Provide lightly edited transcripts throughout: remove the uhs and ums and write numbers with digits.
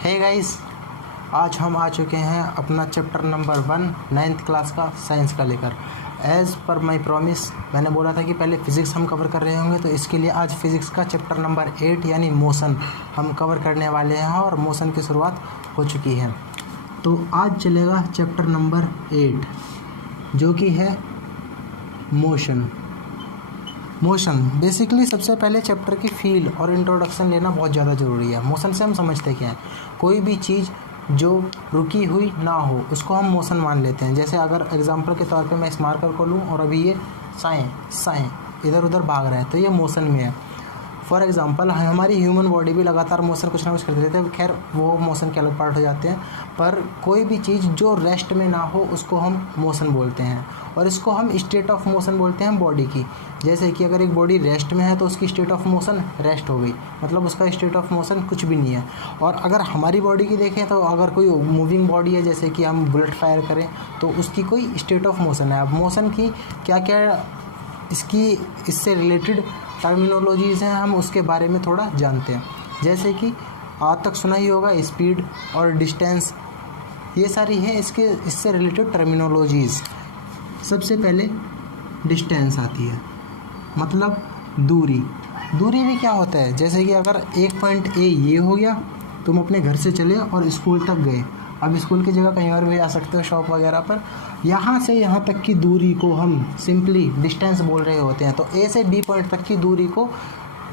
Hey guys, आज हम आ चुके हैं अपना चैप्टर नंबर 1 9th क्लास का साइंस का लेकर। एज़ पर माय प्रॉमिस मैंने बोला था कि पहले फ़िज़िक्स हम कवर कर रहे होंगे, तो इसके लिए आज फ़िज़िक्स का चैप्टर नंबर 8 यानी मोशन हम कवर करने वाले हैं और मोशन की शुरुआत हो चुकी है। तो आज चलेगा चैप्टर नंबर 8 जो कि है मोशन। बेसिकली सबसे पहले चैप्टर की फील और इंट्रोडक्शन लेना बहुत ज़्यादा ज़रूरी है। मोशन से हम समझते क्या हैं, कोई भी चीज़ जो रुकी हुई ना हो उसको हम मोशन मान लेते हैं। जैसे अगर एग्जांपल के तौर पे मैं इस मार्कर को लूँ और अभी ये साएं इधर उधर भाग रहा है तो ये मोशन में है। फॉर एग्जांपल हमारी ह्यूमन बॉडी भी लगातार मोशन कुछ ना कुछ करते रहते हैं, खैर वो मोशन के अलग पार्ट हो जाते हैं। पर कोई भी चीज़ जो रेस्ट में ना हो उसको हम मोशन बोलते हैं और इसको हम स्टेट ऑफ मोशन बोलते हैं बॉडी की। जैसे कि अगर एक बॉडी रेस्ट में है तो उसकी स्टेट ऑफ मोशन रेस्ट हो गई, मतलब उसका स्टेट ऑफ मोशन कुछ भी नहीं है। और अगर हमारी बॉडी की देखें तो अगर कोई मूविंग बॉडी है, जैसे कि हम बुलेट फायर करें, तो उसकी कोई स्टेट ऑफ मोशन है। अब मोशन की क्या क्या इससे रिलेटेड टर्मिनोलॉजीज़ हैं, हम उसके बारे में थोड़ा जानते हैं। जैसे कि आज तक सुना ही होगा स्पीड और डिस्टेंस, ये सारी हैं इससे रिलेटेड टर्मिनोलॉजीज़। सबसे पहले डिस्टेंस आती है, मतलब दूरी भी क्या होता है। जैसे कि अगर एक पॉइंट ए ये हो गया, तुम अपने घर से चले और स्कूल तक गए। अब स्कूल की जगह कहीं और भी जा सकते हो, शॉप वगैरह पर। यहाँ से यहाँ तक की दूरी को हम सिंपली डिस्टेंस बोल रहे होते हैं। तो ए से बी पॉइंट तक की दूरी को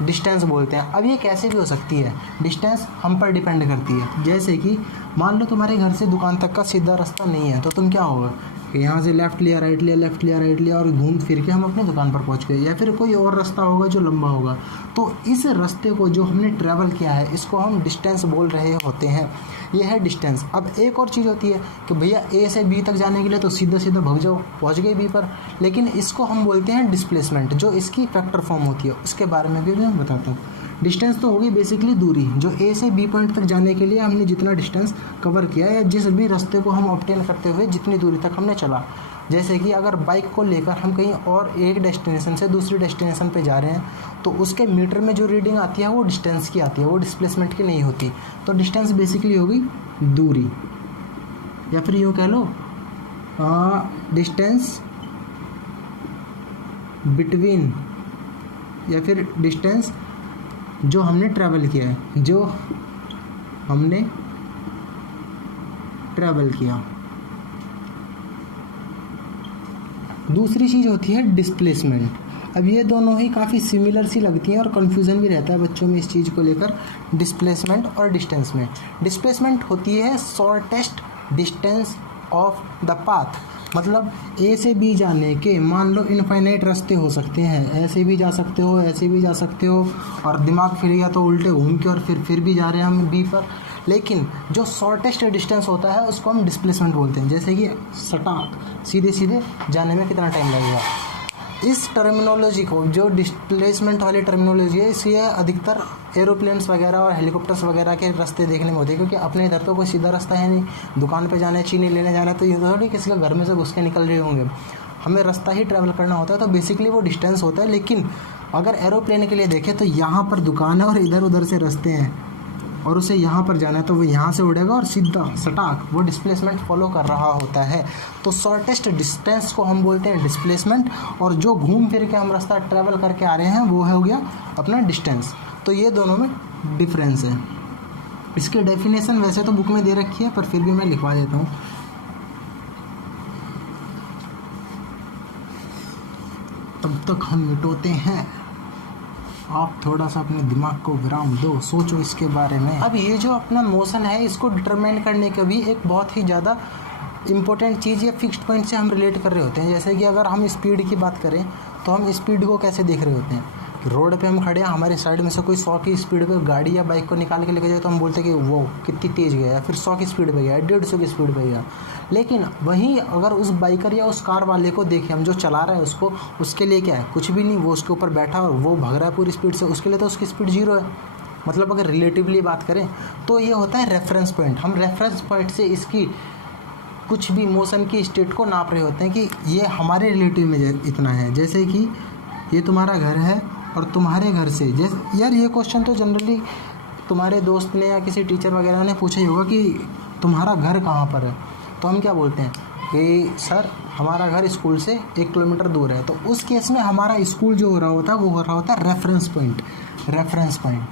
डिस्टेंस बोलते हैं। अब ये कैसे भी हो सकती है, डिस्टेंस हम पर डिपेंड करती है। जैसे कि मान लो तुम्हारे घर से दुकान तक का सीधा रास्ता नहीं है, तो तुम क्या होगा कि यहाँ से लेफ़्ट लिया, राइट लिया, लेफ़्ट लिया, राइट लिया और घूम फिर के हम अपनी दुकान पर पहुँच गए। या फिर कोई और रास्ता होगा जो लंबा होगा, तो इस रास्ते को जो हमने ट्रैवल किया है इसको हम डिस्टेंस बोल रहे होते हैं। ये है डिस्टेंस। अब एक और चीज़ होती है कि भैया ए से बी तक जाने के लिए तो सीधा सीधा भाग जाओ, पहुँच गए बी पर, लेकिन इसको हम बोलते हैं डिस्प्लेसमेंट, जो इसकी फैक्टर फॉर्म होती है। उसके बारे में भी मैं बताता हूँ। डिस्टेंस तो होगी बेसिकली दूरी, जो ए से बी पॉइंट तक जाने के लिए हमने जितना डिस्टेंस कवर किया या जिस भी रास्ते को हम ऑब्टेन करते हुए जितनी दूरी तक हमने चला। जैसे कि अगर बाइक को लेकर हम कहीं और एक डेस्टिनेशन से दूसरी डेस्टिनेशन पे जा रहे हैं, तो उसके मीटर में जो रीडिंग आती है वो डिस्टेंस की आती है, वो डिस्प्लेसमेंट की नहीं होती। तो डिस्टेंस बेसिकली होगी दूरी, या फिर यूँ कह लो डिस्टेंस बिटवीन, या फिर डिस्टेंस जो हमने ट्रैवल किया है, जो हमने ट्रैवल किया। दूसरी चीज़ होती है डिस्प्लेसमेंट। अब ये दोनों ही काफ़ी सिमिलर सी लगती हैं और कन्फ्यूज़न भी रहता है बच्चों में इस चीज़ को लेकर, डिस्प्लेसमेंट और डिस्टेंस में। डिस्प्लेसमेंट होती है shortest distance of the path, मतलब ए से बी जाने के मान लो इनफाइनाइट रास्ते हो सकते हैं, ऐसे भी जा सकते हो, ऐसे भी जा सकते हो, और दिमाग फिर गया तो उल्टे घूम के और फिर भी जा रहे हैं हम बी पर। लेकिन जो शॉर्टेस्ट डिस्टेंस होता है उसको हम डिस्प्लेसमेंट बोलते हैं। जैसे कि सटाक सीधे सीधे जाने में कितना टाइम लगेगा। इस टर्मिनोलॉजी को, जो डिस्प्लेसमेंट वाली टर्मिनोलॉजी है, इसलिए अधिकतर एरोप्लेन्स वगैरह और हेलीकॉप्टर्स वगैरह के रास्ते देखने में होते हैं, क्योंकि अपने इधर तो कोई सीधा रास्ता है नहीं। दुकान पे जाना है, चीनी लेने जाना है, तो ये थोड़ी किसी का घर में से घुस के निकल रहे होंगे, हमें रास्ता ही ट्रैवल करना होता है। तो बेसिकली वो डिस्टेंस होता है। लेकिन अगर एरोप्लेन के लिए देखें तो यहाँ पर दुकान है और इधर उधर से रास्ते हैं और उसे यहाँ पर जाना है, तो वो यहाँ से उड़ेगा और सीधा सटाक वो डिस्प्लेसमेंट फॉलो कर रहा होता है। तो शॉर्टेस्ट डिस्टेंस को हम बोलते हैं डिस्प्लेसमेंट, और जो घूम फिर के हम रास्ता ट्रैवल करके आ रहे हैं वो हो गया अपना डिस्टेंस। तो ये दोनों में डिफरेंस है। इसकी डेफिनेशन वैसे तो बुक में दे रखी है, पर फिर भी मैं लिखवा देता हूँ। तब तक हम मिटोते हैं, आप थोड़ा सा अपने दिमाग को विराम दो, सोचो इसके बारे में। अब ये जो अपना मोशन है, इसको डिटरमाइन करने का भी एक बहुत ही ज़्यादा इम्पोर्टेंट चीज़ या फिक्स्ड पॉइंट से हम रिलेट कर रहे होते हैं। जैसे कि अगर हम स्पीड की बात करें तो हम स्पीड को कैसे देख रहे होते हैं कि रोड पे हम खड़े हैं, हमारे साइड में से कोई 100 की स्पीड पे गाड़ी या बाइक को निकाल के लेके जाए तो हम बोलते हैं कि वो कितनी तेज़ गया, या फिर 100 की स्पीड पे गया, 150 की स्पीड पे गया। लेकिन वहीं अगर उस बाइकर या उस कार वाले को देखें हम, जो चला रहा है उसको, उसके लिए क्या है, कुछ भी नहीं, वो उसके ऊपर बैठा और वो भाग रहा है पूरी स्पीड से, उसके लिए तो उसकी स्पीड 0 है। मतलब अगर रिलेटिवली बात करें तो ये होता है रेफरेंस पॉइंट। हम रेफरेंस पॉइंट से इसकी कुछ भी मोशन की स्टेट को नाप रहे होते हैं कि ये हमारे रिलेटिव में इतना है। जैसे कि ये तुम्हारा घर है और तुम्हारे घर से, जैसे यार ये क्वेश्चन तो जनरली तुम्हारे दोस्त ने या किसी टीचर वगैरह ने पूछा ही होगा कि तुम्हारा घर कहाँ पर है, तो हम क्या बोलते हैं कि सर हमारा घर स्कूल से 1 किलोमीटर दूर है। तो उस केस में हमारा स्कूल जो हो रहा होता है वो हो रहा होता है रेफरेंस पॉइंट। रेफरेंस पॉइंट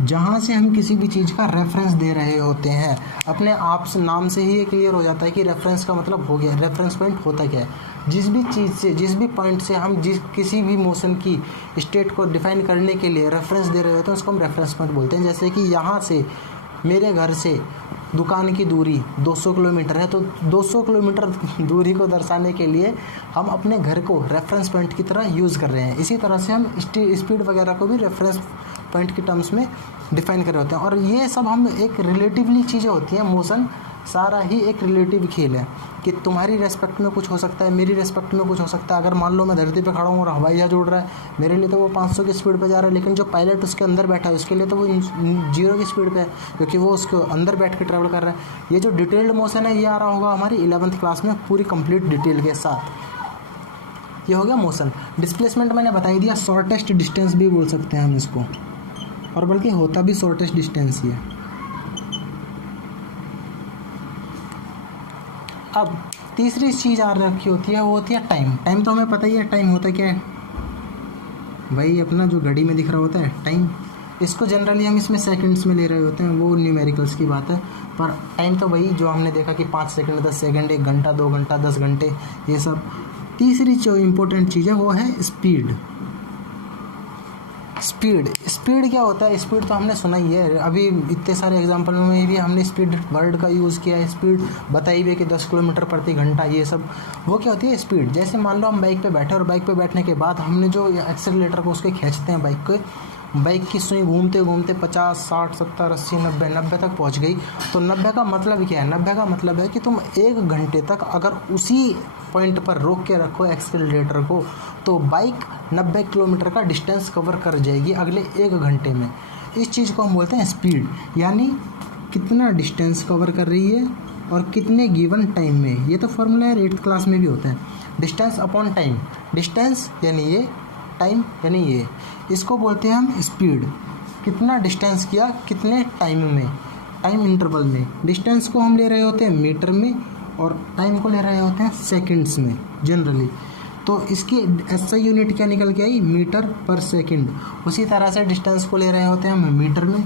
जहाँ से हम किसी भी चीज़ का रेफरेंस दे रहे होते हैं। अपने आप से नाम से ही ये क्लियर हो जाता है कि रेफरेंस का मतलब हो गया। रेफरेंस पॉइंट होता क्या है, जिस भी चीज़ से, जिस भी पॉइंट से हम किसी भी मोशन की स्टेट को डिफाइन करने के लिए रेफरेंस दे रहे होते हैं उसको हम रेफरेंस पॉइंट बोलते हैं। जैसे कि यहाँ से मेरे घर से दुकान की दूरी 200 किलोमीटर है, तो 200 किलोमीटर दूरी को दर्शाने के लिए हम अपने घर को रेफरेंस पॉइंट की तरह यूज़ कर रहे हैं। इसी तरह से हम स्पीड वगैरह को भी रेफरेंस पॉइंट के टर्म्स में डिफाइन कर रहे होते हैं। और ये सब हम एक रिलेटिवली चीज़ें होती हैं। मोशन सारा ही एक रिलेटिव खेल है कि तुम्हारी रेस्पेक्ट में कुछ हो सकता है, मेरी रेस्पेक्ट में कुछ हो सकता है। अगर मान लो मैं धरती पे खड़ा हूँ और हवाई जहाज उड़ रहा है, मेरे लिए तो वो 500 की स्पीड पे जा रहा है, लेकिन जो पायलट उसके अंदर बैठा है उसके लिए तो वो 0 की स्पीड पे है, क्योंकि वो उसके अंदर बैठ के ट्रैवल कर रहा है। ये जो डिटेल्ड मोशन है ये आ रहा होगा हमारी 11th क्लास में पूरी कंप्लीट डिटेल के साथ। ये हो गया मोशन। डिस्प्लेसमेंट मैंने बता ही दिया, शॉर्टेस्ट डिस्टेंस भी बोल सकते हैं हम इसको, और बल्कि होता भी शॉर्टेस्ट डिस्टेंस ही है। अब तीसरी चीज़ आ रखी होती है वो होती है टाइम। टाइम तो हमें पता ही है, टाइम होता क्या है भाई, अपना जो घड़ी में दिख रहा होता है टाइम। इसको जनरली हम इसमें सेकंड्स में ले रहे होते हैं, वो न्यूमेरिकल्स की बात है। पर टाइम तो वही जो हमने देखा कि 5 सेकंड, 10 सेकंड, 1 घंटा, 2 घंटा, 10 घंटे, ये सब। तीसरी जो इम्पोर्टेंट चीज़ है वो है स्पीड। स्पीड क्या होता है? स्पीड तो हमने सुना ही है, अभी इतने सारे एग्जाम्पल में भी हमने स्पीड वर्ड का यूज़ किया है। स्पीड बताई हुई है कि 10 किलोमीटर प्रति घंटा, ये सब वो क्या होती है स्पीड। जैसे मान लो हम बाइक पे बैठे और बाइक पे बैठने के बाद हमने जो एक्सेलरेटर को उसके खींचते हैं बाइक की सुई घूमते घूमते 50, 60, 70, 80, 90 तक पहुंच गई। तो 90 का मतलब क्या है? 90 का मतलब है कि तुम 1 घंटे तक अगर उसी पॉइंट पर रोक के रखो एक्सेलरेटर को, तो बाइक 90 किलोमीटर का डिस्टेंस कवर कर जाएगी अगले 1 घंटे में। इस चीज़ को हम बोलते हैं स्पीड, यानी कितना डिस्टेंस कवर कर रही है और कितने गिवन टाइम में। ये तो फॉर्मूला है 8th क्लास में भी होता है, डिस्टेंस अपॉन टाइम। डिस्टेंस यानी ये, टाइम यानी ये, इसको बोलते हैं हम स्पीड। कितना डिस्टेंस किया कितने टाइम में, टाइम इंटरवल में। डिस्टेंस को हम ले रहे होते हैं मीटर में और टाइम को ले रहे होते हैं सेकंड्स में जनरली। तो इसकी एसआई यूनिट क्या निकल के आई? मीटर पर सेकंड। उसी तरह से डिस्टेंस को ले रहे होते हैं हम मीटर में,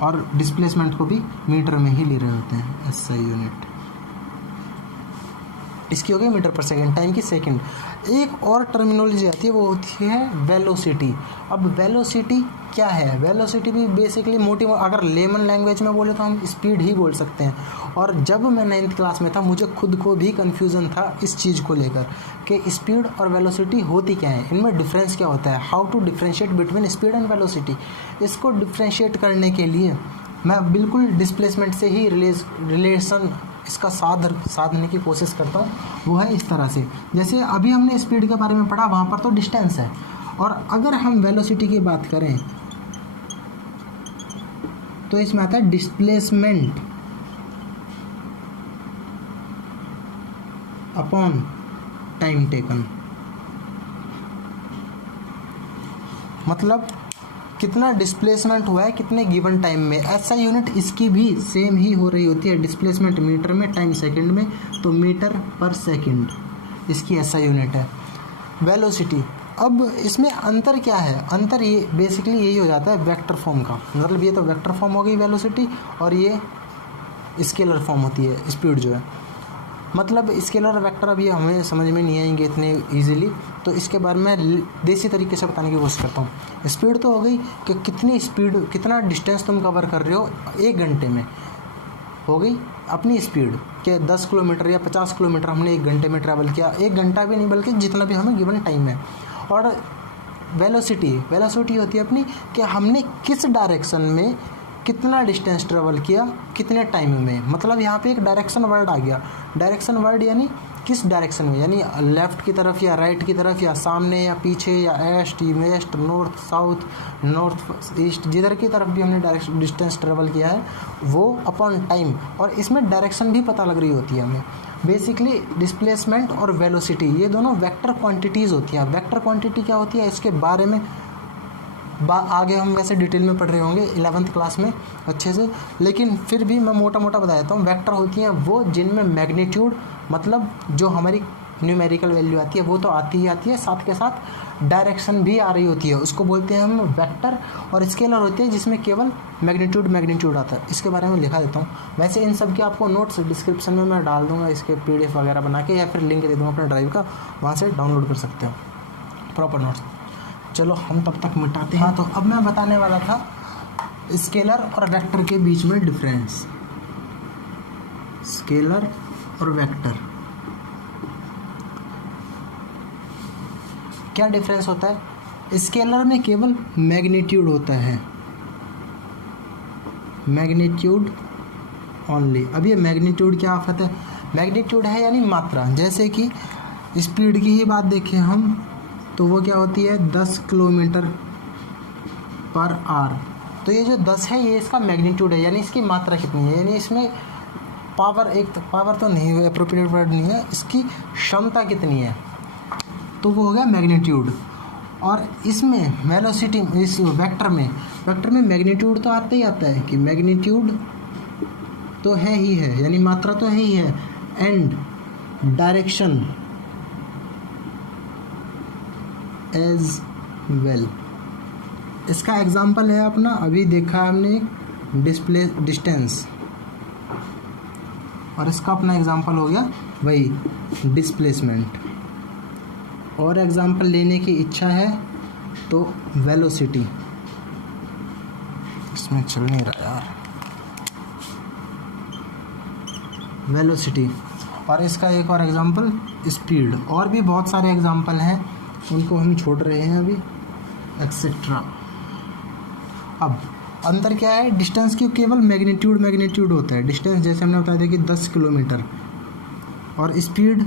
और डिस्प्लेसमेंट को भी मीटर में ही ले रहे होते हैं एसआई यूनिट। इसकी हो गई मीटर पर सेकंड, टाइम की सेकंड। एक और टर्मिनोलॉजी आती है वो होती है वेलोसिटी। अब वेलोसिटी क्या है? वेलोसिटी भी बेसिकली मोटी, अगर लेमन लैंग्वेज में बोले तो हम स्पीड ही बोल सकते हैं। और जब मैं 9th क्लास में था मुझे खुद को भी कन्फ्यूज़न था इस चीज़ को लेकर कि स्पीड और वेलोसिटी होती क्या है, इनमें डिफरेंस क्या होता है, how to differentiate between speed and velocity. इसको डिफ्रेंशिएट करने के लिए मैं बिल्कुल डिस्प्लेसमेंट से ही रिलेशन इसका साधने की कोशिश करता हूँ। वो है इस तरह से, जैसे अभी हमने स्पीड के बारे में पढ़ा, वहाँ पर तो डिस्टेंस है, और अगर हम वेलोसिटी की बात करें तो इसमें आता है डिस्प्लेसमेंट अपॉन टाइम टेकन। मतलब कितना डिस्प्लेसमेंट हुआ है कितने गिवन टाइम में। ऐसा यूनिट इसकी भी सेम ही हो रही होती है, डिस्प्लेसमेंट मीटर में, टाइम सेकंड में, तो मीटर पर सेकंड इसकी ऐसा यूनिट है। वेलोसिटी, अब इसमें अंतर क्या है? अंतर ये बेसिकली यही हो जाता है वेक्टर फॉर्म का। मतलब ये तो वेक्टर फॉर्म हो गई वेलोसिटी, और ये स्केलर फॉर्म होती है स्पीड जो है। मतलब स्केलर वेक्टर अभी हमें समझ में नहीं आएंगे इतने इजीली, तो इसके बारे में देसी तरीके से बताने की कोशिश करता हूँ। स्पीड तो हो गई कि कितनी स्पीड, कितना डिस्टेंस तुम कवर कर रहे हो 1 घंटे में, हो गई अपनी स्पीड कि 10 किलोमीटर या 50 किलोमीटर हमने 1 घंटे में ट्रैवल किया। 1 घंटा भी नहीं बल्कि जितना भी हमें गिवन टाइम है। और वेलोसिटी होती है अपनी कि हमने किस डायरेक्शन में कितना डिस्टेंस ट्रेवल किया कितने टाइम में, मतलब यहाँ पे एक डायरेक्शन वर्ड आ गया। डायरेक्शन वर्ड यानी किस डायरेक्शन में, यानी लेफ़्ट की तरफ या राइट की तरफ या सामने या पीछे या east west north south north east, जिधर की तरफ भी हमने डायरेक्शन डिस्टेंस ट्रेवल किया है वो अपॉन टाइम। और इसमें डायरेक्शन भी पता लग रही होती है हमें। बेसिकली डिस्प्लेसमेंट और वेलोसिटी ये दोनों वेक्टर क्वांटिटीज़ होती हैं। वेक्टर क्वांटिटी क्या होती है इसके बारे में आगे हम वैसे डिटेल में पढ़ रहे होंगे 11th क्लास में अच्छे से, लेकिन फिर भी मैं मोटा मोटा बता देता हूँ। वेक्टर होती हैं वो जिनमें मैग्नीट्यूड मतलब जो हमारी न्यूमेरिकल वैल्यू आती है वो तो आती ही आती है, साथ के साथ डायरेक्शन भी आ रही होती है, उसको बोलते हैं हम वेक्टर। और स्केलर होते हैं जिसमें केवल मैग्नीट्यूड आता है। इसके बारे में लिखा देता हूँ। वैसे इन सब के आपको नोट्स डिस्क्रिप्शन में मैं डाल दूँगा, इसके PDF वगैरह बना के, या फिर लिंक दे दूँगा अपने ड्राइव का, वहाँ से डाउनलोड कर सकते हो प्रॉपर नोट्स। चलो हम तब तक मिटाते हैं। तो अब मैं बताने वाला था स्केलर और वेक्टर के बीच में डिफरेंस। स्केलर और वेक्टर क्या डिफरेंस होता है? स्केलर में केवल मैग्नीट्यूड होता है, मैग्नीट्यूड ओनली। अब ये मैग्नीट्यूड क्या आफत है? मैग्नीट्यूड है यानी मात्रा। जैसे कि स्पीड की ही बात देखें हम तो वो क्या होती है 10 किलोमीटर पर आवर। तो ये जो 10 है ये इसका मैग्नीट्यूड है, यानी इसकी मात्रा कितनी है, यानी इसमें पावर, एक पावर तो नहीं है, एप्रोप्रिएट वर्ड नहीं है, इसकी क्षमता कितनी है, तो वो हो गया मैग्नीट्यूड। और इसमें वेलोसिटी, इस वेक्टर में मैग्नीट्यूड तो आता ही आता है कि मैग्नीट्यूड तो है ही है, यानी मात्रा तो है ही है, एंड डायरेक्शन एज वेल। इसका एग्जाम्पल है अपना अभी देखा हमने डिस्टेंस, और इसका अपना एग्जाम्पल हो गया वही डिस्प्लेसमेंट। और एग्जाम्पल लेने की इच्छा है तो वेलोसिटी, इसमें चल नहीं रहा यार, वेलोसिटी। और इसका एक और एग्जाम्पल स्पीड। और भी बहुत सारे एग्जाम्पल हैं, उनको हम छोड़ रहे हैं अभी, एक्सेट्रा। अब अंतर क्या है? डिस्टेंस की केवल मैग्नीट्यूड होता है। डिस्टेंस जैसे हमने बताया था कि 10 किलोमीटर, और स्पीड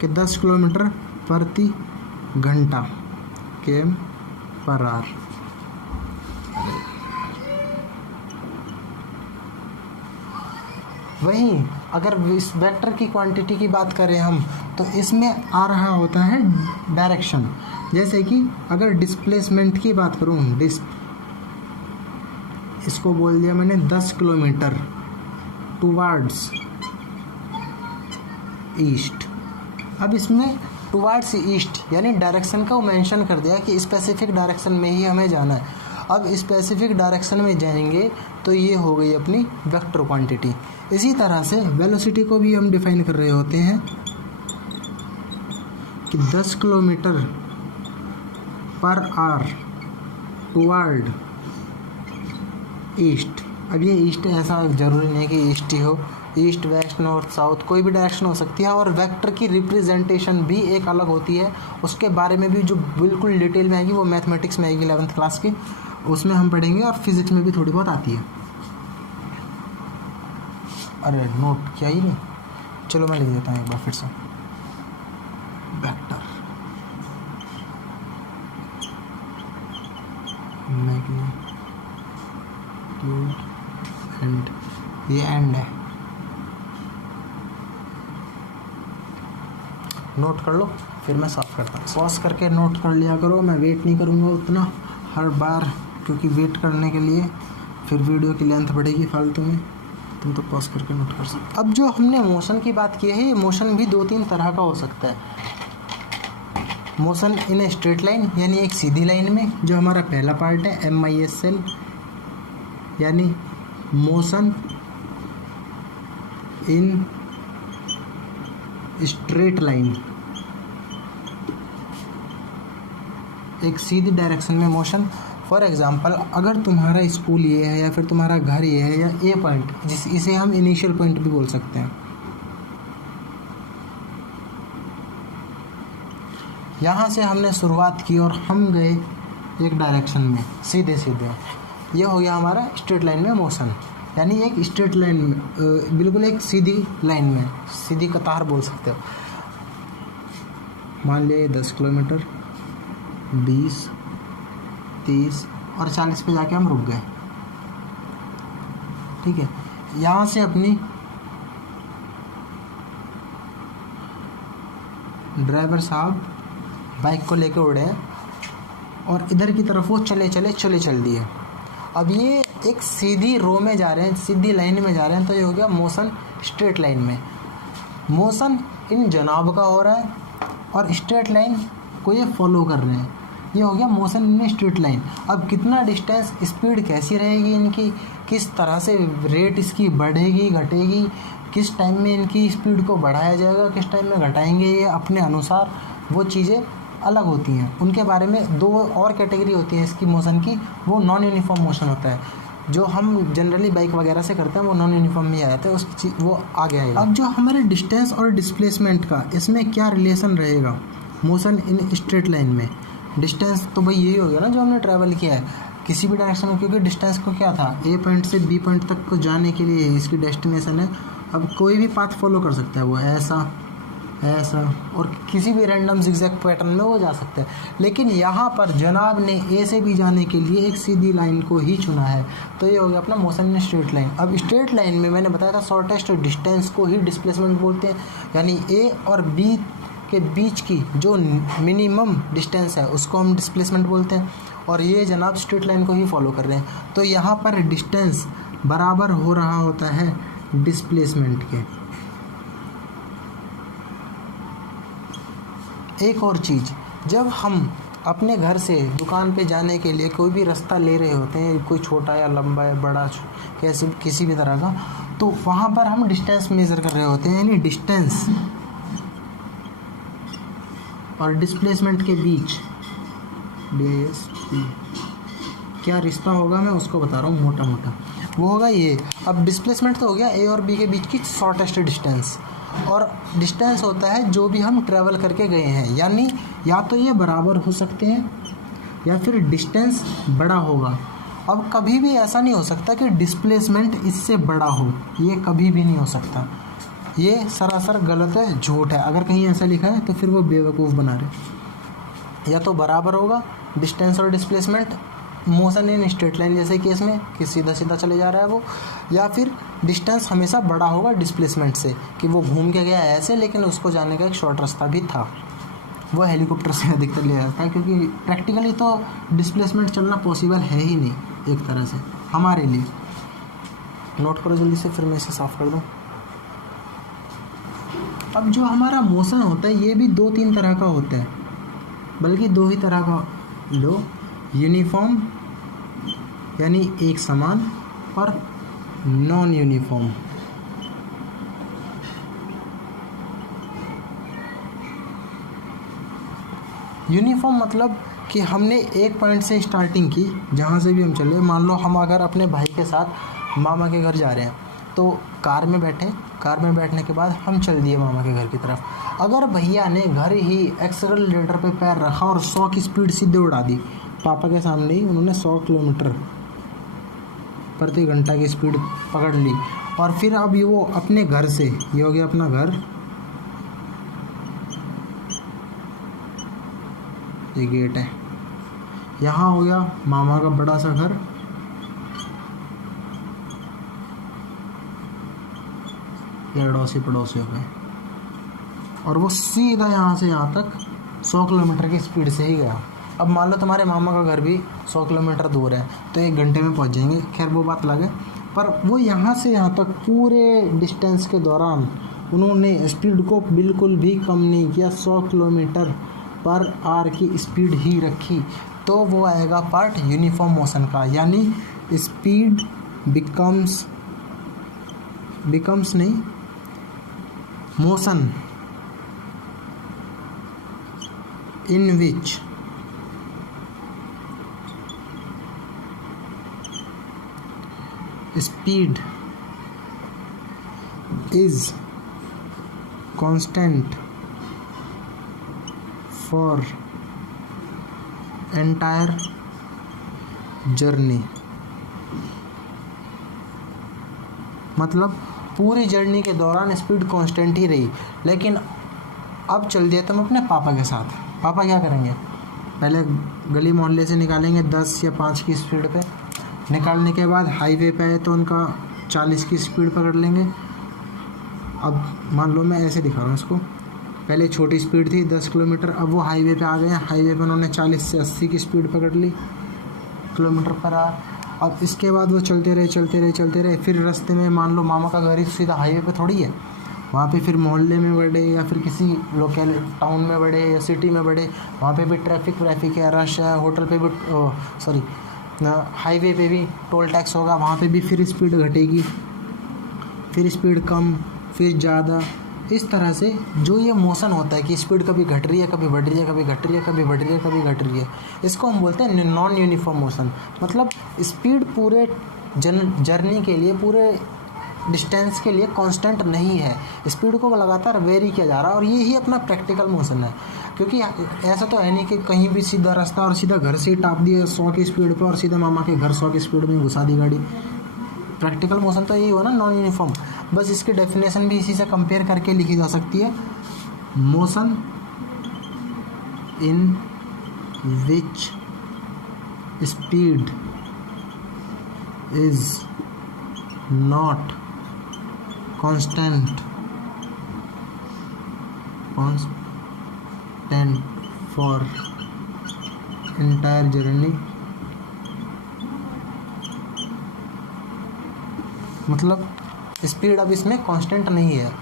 के 10 किलोमीटर प्रति घंटा km/h। वहीं अगर इस वेक्टर की क्वांटिटी की बात करें हम तो इसमें आ रहा होता है डायरेक्शन। जैसे कि अगर डिस्प्लेसमेंट की बात करूँ, इसको बोल दिया मैंने 10 किलोमीटर टुवार्ड्स ईस्ट। अब इसमें टुवार्ड्स ईस्ट यानी डायरेक्शन का मेंशन कर दिया कि स्पेसिफिक डायरेक्शन में ही हमें जाना है। अब स्पेसिफिक डायरेक्शन में जाएंगे तो ये हो गई अपनी वेक्टर क्वांटिटी। इसी तरह से वेलोसिटी को भी हम डिफाइन कर रहे होते हैं कि 10 kilometre per hour toward east. अब ये ईस्ट ऐसा ज़रूरी नहीं कि ईस्ट ही हो, ईस्ट वेस्ट नॉर्थ साउथ कोई भी डायरेक्शन हो सकती है। और वेक्टर की रिप्रेजेंटेशन भी एक अलग होती है, उसके बारे में भी जो बिल्कुल डिटेल में आएगी वो मैथमेटिक्स में आएगी 11th क्लास की, उसमें हम पढ़ेंगे। और फिजिक्स में भी थोड़ी बहुत आती है। अरे नोट किया ही नहीं, चलो मैं लिख देता हूँ एक बार फिर से। वेक्टर मैग्नीट्यूड एंड, ये एंड है, नोट कर लो फिर मैं साफ करता हूँ। पॉज करके नोट कर लिया करो, मैं वेट नहीं करूँगा उतना हर बार, क्योंकि वेट करने के लिए फिर वीडियो की लेंथ बढ़ेगी फालतू में। तुम तो पॉज करके नोट कर सकते। अब जो हमने मोशन की बात की है, ये मोशन भी 2-3 तरह का हो सकता है। Motion in a straight line यानी एक सीधी लाइन में, जो हमारा पहला पार्ट है MISL, यानी मोशन इन स्ट्रेट लाइन, एक सीधी डायरेक्शन में मोशन। फॉर एग्जांपल अगर तुम्हारा स्कूल ये है या फिर तुम्हारा घर ये है, या ए पॉइंट, इसे हम इनिशियल पॉइंट भी बोल सकते हैं, यहाँ से हमने शुरुआत की और हम गए एक डायरेक्शन में सीधे सीधे, ये हो गया हमारा स्ट्रेट लाइन में मोशन, यानी एक स्ट्रेट लाइन में, बिल्कुल एक सीधी लाइन में, सीधी कतार बोल सकते हो। मान लिया 10 किलोमीटर, 20, 30 और 40 पे जाके हम रुक गए। ठीक है, यहाँ से अपनी ड्राइवर साहब बाइक को लेके उड़े हैं और इधर की तरफ वो चले चल दिए। अब ये एक सीधी रो में जा रहे हैं, सीधी लाइन में जा रहे हैं, तो ये हो गया मोशन स्ट्रेट लाइन में। मोशन इन जनाब का हो रहा है और स्ट्रेट लाइन को ये फॉलो कर रहे हैं, ये हो गया मोशन इन स्ट्रेट लाइन। अब कितना डिस्टेंस, स्पीड कैसी रहेगी इनकी, किस तरह से रेट इसकी बढ़ेगी घटेगी, किस टाइम में इनकी स्पीड को बढ़ाया जाएगा, किस टाइम में घटाएंगे, ये अपने अनुसार वो चीज़ें अलग होती हैं। उनके बारे में 2 और कैटेगरी होती है इसकी मोशन की, वो नॉन यूनिफॉर्म मोशन होता है, जो हम जनरली बाइक वगैरह से करते हैं, वो नॉन यूनिफॉर्म में आ जाता है, वो आगे आएगा। अब जो हमारे डिस्टेंस और डिस्प्लेसमेंट का, इसमें क्या रिलेशन रहेगा मोशन इन स्ट्रेट लाइन में। डिस्टेंस तो भाई यही हो गया ना जो हमने ट्रैवल किया है किसी भी डायरेक्शन में, क्योंकि डिस्टेंस को क्या था, ए पॉइंट से बी पॉइंट तक को जाने के लिए इसकी डेस्टिनेशन है। अब कोई भी पाथ फॉलो कर सकता है, वो ऐसा और किसी भी रैंडम जिगजैग पैटर्न में वो जा सकता है। लेकिन यहाँ पर जनाब ने ए से भी जाने के लिए एक सीधी लाइन को ही चुना है, तो ये हो गया अपना मोशन इन स्ट्रेट लाइन। अब स्ट्रेट लाइन में मैंने बताया था शॉर्टेस्ट डिस्टेंस को ही डिस्प्लेसमेंट बोलते हैं, यानी ए और बी के बीच की जो मिनिमम डिस्टेंस है उसको हम डिस्प्लेसमेंट बोलते हैं, और ये जनाब स्ट्रेट लाइन को ही फॉलो कर रहे हैं। तो यहाँ पर डिस्टेंस बराबर हो रहा होता है डिस्प्लेसमेंट के। एक और चीज़, जब हम अपने घर से दुकान पे जाने के लिए कोई भी रास्ता ले रहे होते हैं, कोई छोटा या लंबा या बड़ा कैसे किसी भी तरह का, तो वहाँ पर हम डिस्टेंस मेज़र कर रहे होते हैं, यानी डिस्टेंस और डिस्प्लेसमेंट के बीच क्या रिश्ता होगा मैं उसको बता रहा हूँ मोटा मोटा, वो होगा ये। अब डिस्प्लेसमेंट तो हो गया ए और बी के बीच की शॉर्टेस्ट डिस्टेंस, और डिस्टेंस होता है जो भी हम ट्रैवल करके गए हैं, यानी या तो ये बराबर हो सकते हैं या फिर डिस्टेंस बड़ा होगा। अब कभी भी ऐसा नहीं हो सकता कि डिस्प्लेसमेंट इससे बड़ा हो, ये कभी भी नहीं हो सकता, ये सरासर गलत है, झूठ है। अगर कहीं ऐसा लिखा है तो फिर वो बेवकूफ़ बना रहे। या तो बराबर होगा डिस्टेंस और displacement motion in straight line जैसे केस में कि सीधा सीधा चले जा रहा है वो, या फिर डिस्टेंस हमेशा बड़ा होगा डिस्प्लेसमेंट से कि वो घूम के गया ऐसे, लेकिन उसको जाने का एक शॉर्ट रास्ता भी था, वो हेलीकॉप्टर से अधिकतर ले जाता है, क्योंकि प्रैक्टिकली तो डिस्प्लेसमेंट चलना पॉसिबल है ही नहीं एक तरह से हमारे लिए। नोट करो जल्दी से, फिर मैं इसे साफ़ कर दूँ। अब जो हमारा मोशन होता है ये भी 2-3 तरह का होता है, बल्कि 2 ही तरह का लो, यूनिफॉर्म यानी एक समान, और नॉन यूनिफॉर्म। यूनिफॉर्म मतलब कि हमने एक पॉइंट से स्टार्टिंग की, जहाँ से भी हम चले, मान लो हम अगर अपने भाई के साथ मामा के घर जा रहे हैं, तो कार में बैठे, कार में बैठने के बाद हम चल दिए मामा के घर की तरफ। अगर भैया ने घर ही एक्सेलरेटर पे पैर रखा और 100 की स्पीड सीधे उड़ा दी, पापा के सामने ही उन्होंने 100 किलोमीटर प्रति घंटा की स्पीड पकड़ ली, और फिर अब ये वो अपने घर से, ये हो गया अपना घर, ये गेट है, यहाँ हो गया मामा का बड़ा सा घर, ये अड़ोसी पड़ोसी हो गए, और वो सीधा यहाँ से यहाँ तक 100 किलोमीटर की स्पीड से ही गया। अब मान लो तुम्हारे मामा का घर भी 100 किलोमीटर दूर है, तो 1 घंटे में पहुँच जाएंगे, खैर वो बात अलग है, पर वो यहाँ से यहाँ तक पूरे डिस्टेंस के दौरान उन्होंने स्पीड को बिल्कुल भी कम नहीं किया, 100 किलोमीटर पर आवर की स्पीड ही रखी, तो वो आएगा पार्ट यूनिफॉर्म मोशन का, यानी स्पीड बिकम्स नहीं, motion in which speed is constant for entire journey। मतलब पूरी जर्नी के दौरान स्पीड कांस्टेंट ही रही। लेकिन अब चल दिए तुम अपने पापा के साथ, पापा क्या करेंगे, पहले गली मोहल्ले से निकालेंगे 10 या 5 की स्पीड पे, निकालने के बाद हाईवे पे आए तो उनका 40 की स्पीड पकड़ लेंगे। अब मान लो मैं ऐसे दिखा रहा हूँ इसको, पहले छोटी स्पीड थी 10 किलोमीटर, अब वो हाईवे पे आ गए हैं, हाईवे पे उन्होंने 40 से 80 की स्पीड पकड़ ली किलोमीटर पर आवर। अब इसके बाद वो चलते रहे, फिर रास्ते में मान लो मामा का घर ही सीधा हाईवे पे थोड़ी है, वहाँ पे फिर मोहल्ले में बढ़े या फिर किसी लोकल टाउन में बढ़े या सिटी में बढ़े, वहाँ पे भी ट्रैफिक है, रश है, होटल पे भी सॉरी हाईवे पे भी टोल टैक्स होगा, वहाँ पे भी फिर स्पीड घटेगी, फिर स्पीड कम, फिर ज़्यादा। इस तरह से जो ये मोशन होता है कि स्पीड कभी घट रही है, कभी बढ़ रही है, कभी घट रही है, कभी बढ़ रही है, कभी घट रही है, इसको हम बोलते हैं नॉन यूनिफॉर्म मोशन। मतलब स्पीड पूरे जर्नी के लिए, पूरे डिस्टेंस के लिए कांस्टेंट नहीं है, स्पीड को लगातार वेरी किया जा रहा है, और ये ही अपना प्रैक्टिकल मोशन है। क्योंकि ऐसा तो है नहीं कि कहीं भी सीधा रास्ता और सीधा घर से ही टाप दिया 100 की स्पीड पे और सीधा मामा के घर 100 की स्पीड में घुसा दी गाड़ी। प्रैक्टिकल मोशन तो यही हुआ ना, नॉन यूनिफॉर्म। बस इसकी डेफिनेशन भी इसी से कंपेयर करके लिखी जा सकती है, motion in which speed is not constant for entire journey। मतलब स्पीड अब इसमें कांस्टेंट नहीं है,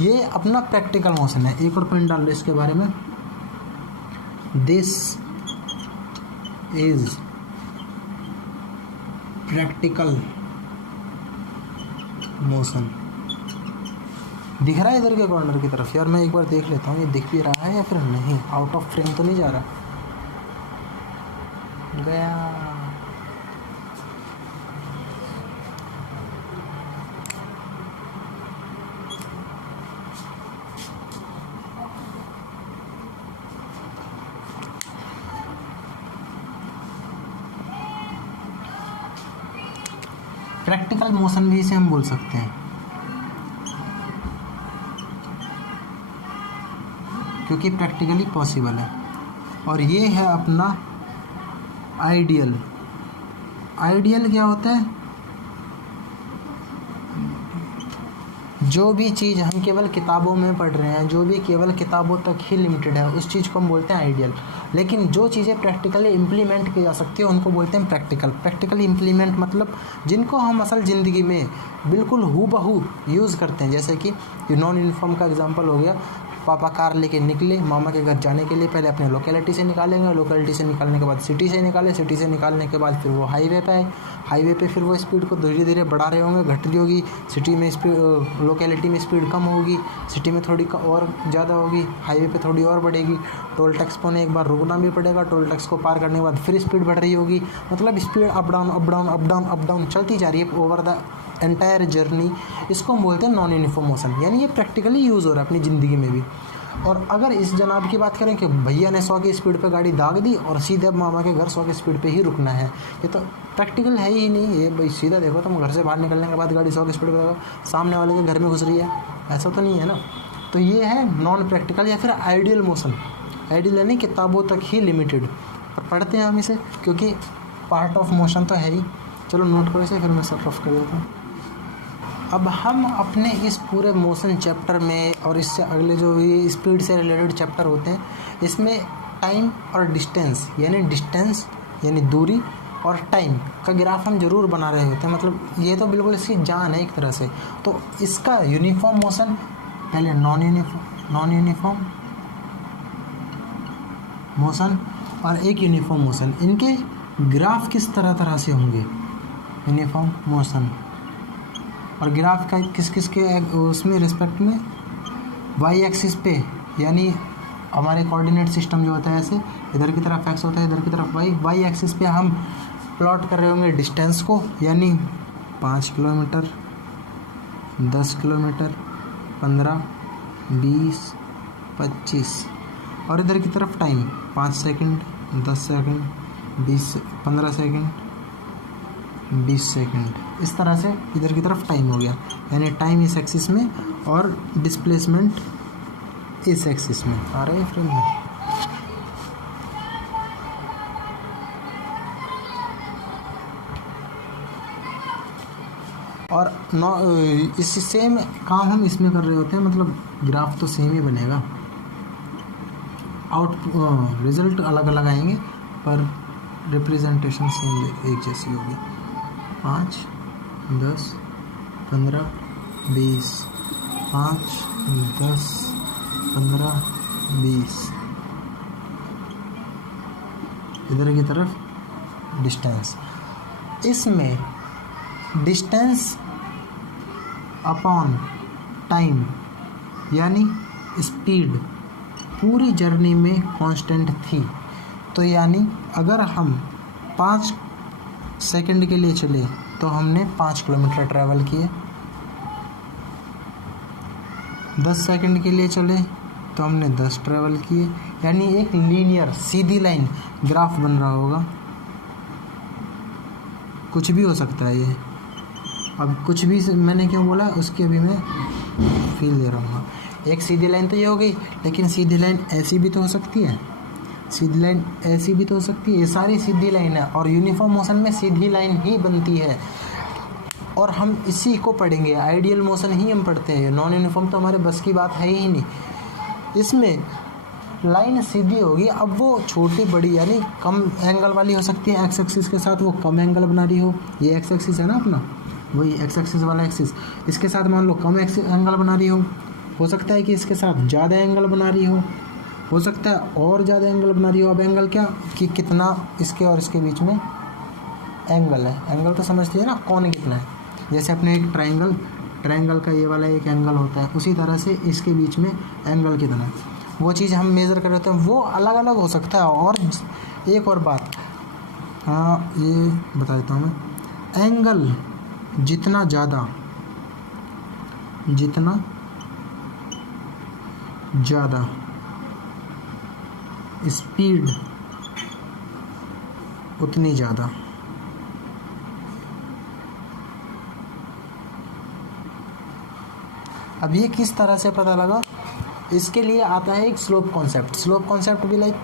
ये अपना प्रैक्टिकल मोशन है। एक और पॉइंट डाल लो इसके बारे में, दिस इज प्रैक्टिकल मोशन। दिख रहा है इधर के कॉर्नर की तरफ? यार मैं एक बार देख लेता हूँ ये दिख भी रहा है या फिर नहीं, आउट ऑफ फ्रेम तो नहीं जा रहा। गया। प्रैक्टिकल मोशन भी इसे हम बोल सकते हैं, क्योंकि प्रैक्टिकली पॉसिबल है। और ये है अपना आइडियल। आइडियल क्या होता है? जो भी चीज़ हम केवल किताबों में पढ़ रहे हैं, जो भी केवल किताबों तक ही लिमिटेड है, उस चीज़ को हम बोलते हैं आइडियल। लेकिन जो चीज़ें प्रैक्टिकली इम्प्लीमेंट की जा सकती है उनको बोलते हैं प्रैक्टिकल। प्रैक्टिकली इम्प्लीमेंट मतलब जिनको हम असल ज़िंदगी में बिल्कुल हूबहू यूज़ करते हैं। जैसे कि नॉन यूनिफॉर्म का एग्जांपल हो गया, पापा कार लेके निकले मामा के घर जाने के लिए, पहले अपने लोकेलिटी से निकालेंगे, लोकेलिटी से निकालने के बाद सिटी से निकाले, सिटी से निकालने के बाद फिर वो हाईवे पे आए, हाईवे पे फिर वो स्पीड को धीरे धीरे बढ़ा रहे होंगे, घट रही होगी, सिटी में स्पीड, लोकेलिटी में स्पीड कम होगी, सिटी में थोड़ी और ज़्यादा होगी, हाईवे पे थोड़ी और बढ़ेगी, टोल टैक्स पर एक बार रुकना भी पड़ेगा, टोल टैक्स को पार करने के बाद फिर स्पीड बढ़ रही होगी। मतलब speed up down up down up down up down चलती जा रही है ओवर द एंटायर जर्नी। इसको हम बोलते हैं नॉन यूनिफॉर्म मोशन, यानी ये प्रैक्टिकली यूज़ हो रहा है अपनी ज़िंदगी में भी। और अगर इस जनाब की बात करें कि भैया ने 100 की स्पीड पे गाड़ी दाग दी और सीधे अब मामा के घर 100 की स्पीड पे ही रुकना है, ये तो प्रैक्टिकल है ही नहीं। ये भाई सीधा देखो, तुम घर से बाहर निकलने के बाद गाड़ी 100 की स्पीड पे सामने वाले के घर में घुस रही है, ऐसा तो नहीं है ना। तो ये है नॉन प्रैक्टिकल या फिर आइडियल मोशन। आइडियल यानी किताबों तक ही लिमिटेड, पर पढ़ते हैं हम इसे क्योंकि पार्ट ऑफ मोशन तो है ही। चलो नोट करो इसे, फिर मैं सब ऑफ कर देता हूँ। अब हम अपने इस पूरे मोशन चैप्टर में और इससे अगले जो भी स्पीड से रिलेटेड चैप्टर होते हैं, इसमें टाइम और डिस्टेंस यानी दूरी और टाइम का ग्राफ हम जरूर बना रहे होते हैं। मतलब ये तो बिल्कुल इसकी जान है एक तरह से। तो इसका यूनिफॉर्म मोशन, पहले नॉन यूनिफॉर्म मोशन और एक यूनिफॉर्म मोशन, इनके ग्राफ किस तरह से होंगे। यूनिफॉर्म मोशन और ग्राफ का किस किस के उसमें रिस्पेक्ट में, वाई एक्सिस पे, यानी हमारे कोऑर्डिनेट सिस्टम जो होता है ऐसे, इधर की तरफ एक्स होता है, इधर की तरफ वाई एक्सिस पे हम प्लॉट कर रहे होंगे डिस्टेंस को, यानी 5 किलोमीटर, 10 किलोमीटर, 15, 20, 25, और इधर की तरफ time 5 second, 10 second, 15 second, 20 second. इस तरह से इधर की तरफ टाइम हो गया, यानी टाइम इस एक्सिस में और डिस्प्लेसमेंट इस एक्सिस में आ रहे हैं फ्रेम में। और इस सेम काम हम इसमें कर रहे होते हैं, मतलब ग्राफ तो सेम ही बनेगा, रिजल्ट अलग अलग आएंगे पर रिप्रेजेंटेशन सेम एक जैसी होगी। 5, 10, 15, 20, 5, 10, 15, 20, इधर की तरफ डिस्टेंस। इसमें डिस्टेंस अपॉन टाइम यानी स्पीड पूरी जर्नी में कांस्टेंट थी। तो यानी अगर हम 5 सेकंड के लिए चले तो हमने 5 किलोमीटर ट्रैवल किए, 10 सेकंड के लिए चले तो हमने 10 ट्रैवल किए, यानी एक लीनियर सीधी लाइन ग्राफ बन रहा होगा। कुछ भी हो सकता है ये, अब कुछ भी मैंने क्यों बोला उसकी अभी मैं फील दे रहा हूँ। एक सीधी लाइन तो ये हो गई, लेकिन सीधी लाइन ऐसी भी तो हो सकती है, सीधी लाइन ऐसी भी तो हो सकती है, ये सारी सीधी लाइन है और यूनिफॉर्म मोशन में सीधी लाइन ही बनती है और हम इसी को पढ़ेंगे, आइडियल मोशन ही हम पढ़ते हैं। नॉन यूनिफॉर्म तो हमारे बस की बात है ही नहीं। इसमें लाइन सीधी होगी, अब वो छोटी बड़ी यानी कम एंगल वाली हो सकती है, एक्स एक्सिस के साथ वो कम एंगल बना रही हो, ये एक्स एक्सिस है ना अपना, वही एक्स एक्सिस वाला एक्सिस, इसके साथ मान लो कम एंगल बना रही हो सकता है कि इसके साथ ज़्यादा एंगल बना रही हो सकता है और ज़्यादा एंगल बना रही हो। अब एंगल क्या कि कितना इसके और इसके बीच में एंगल है, एंगल तो समझते हैं ना, कौन कितना है। जैसे अपने एक ट्रायंगल का ये वाला एक एंगल होता है, उसी तरह से इसके बीच में एंगल कितना है, वो चीज़ हम मेज़र कर रहे हैं, वो अलग अलग हो सकता है। और एक और बात, हाँ ये बता देता हूँ मैं, एंगल जितना ज़्यादा स्पीड उतनी ज़्यादा। अब ये किस तरह से पता लगा, इसके लिए आता है एक स्लोप कॉन्सेप्ट। स्लोप कॉन्सेप्ट भी लाइक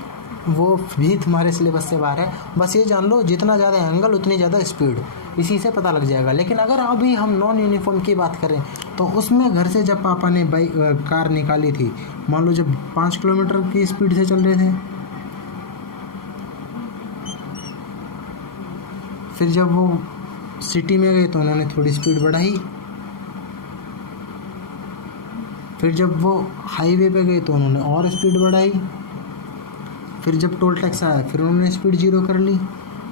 वो भी तुम्हारे सिलेबस से बाहर है, बस ये जान लो जितना ज़्यादा एंगल उतनी ज़्यादा स्पीड, इसी से पता लग जाएगा। लेकिन अगर अभी हम नॉन यूनिफॉर्म की बात करें तो उसमें घर से जब पापा ने कार निकाली थी, मान लो जब 5 किलोमीटर की स्पीड से चल रहे थे, फिर जब वो सिटी में गए तो उन्होंने थोड़ी स्पीड बढ़ाई, फिर जब वो हाईवे पे गए तो उन्होंने और स्पीड बढ़ाई, फिर जब टोल टैक्स आया फिर उन्होंने स्पीड 0 कर ली,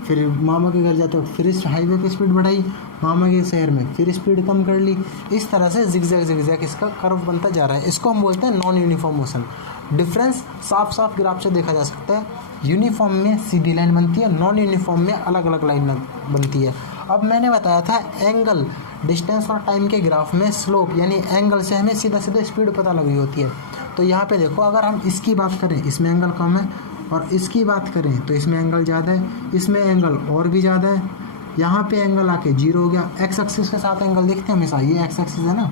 फिर मामा के घर जाते वक्त फिर इस हाईवे पे स्पीड बढ़ाई, मामा के शहर में फिर स्पीड कम कर ली। इस तरह से जिगजैग इसका कर्व बनता जा रहा है। इसको हम बोलते हैं नॉन यूनिफॉर्म मोशन। डिफरेंस साफ साफ ग्राफ से देखा जा सकता है, यूनिफॉर्म में सीधी लाइन बनती है, नॉन यूनिफॉर्म में अलग अलग लाइन बनती है। अब मैंने बताया था एंगल, डिस्टेंस और टाइम के ग्राफ में स्लोप यानी एंगल से हमें सीधा स्पीड पता लगी होती है। तो यहाँ पे देखो, अगर हम इसकी बात करें इसमें एंगल कम है, और इसकी बात करें तो इसमें एंगल ज़्यादा है, इसमें एंगल और भी ज़्यादा है, यहाँ पे एंगल आके 0 हो गया। एक्स एक्सिस के साथ एंगल देखते हैं हमेशा, ये एक्स एक्सिस है ना,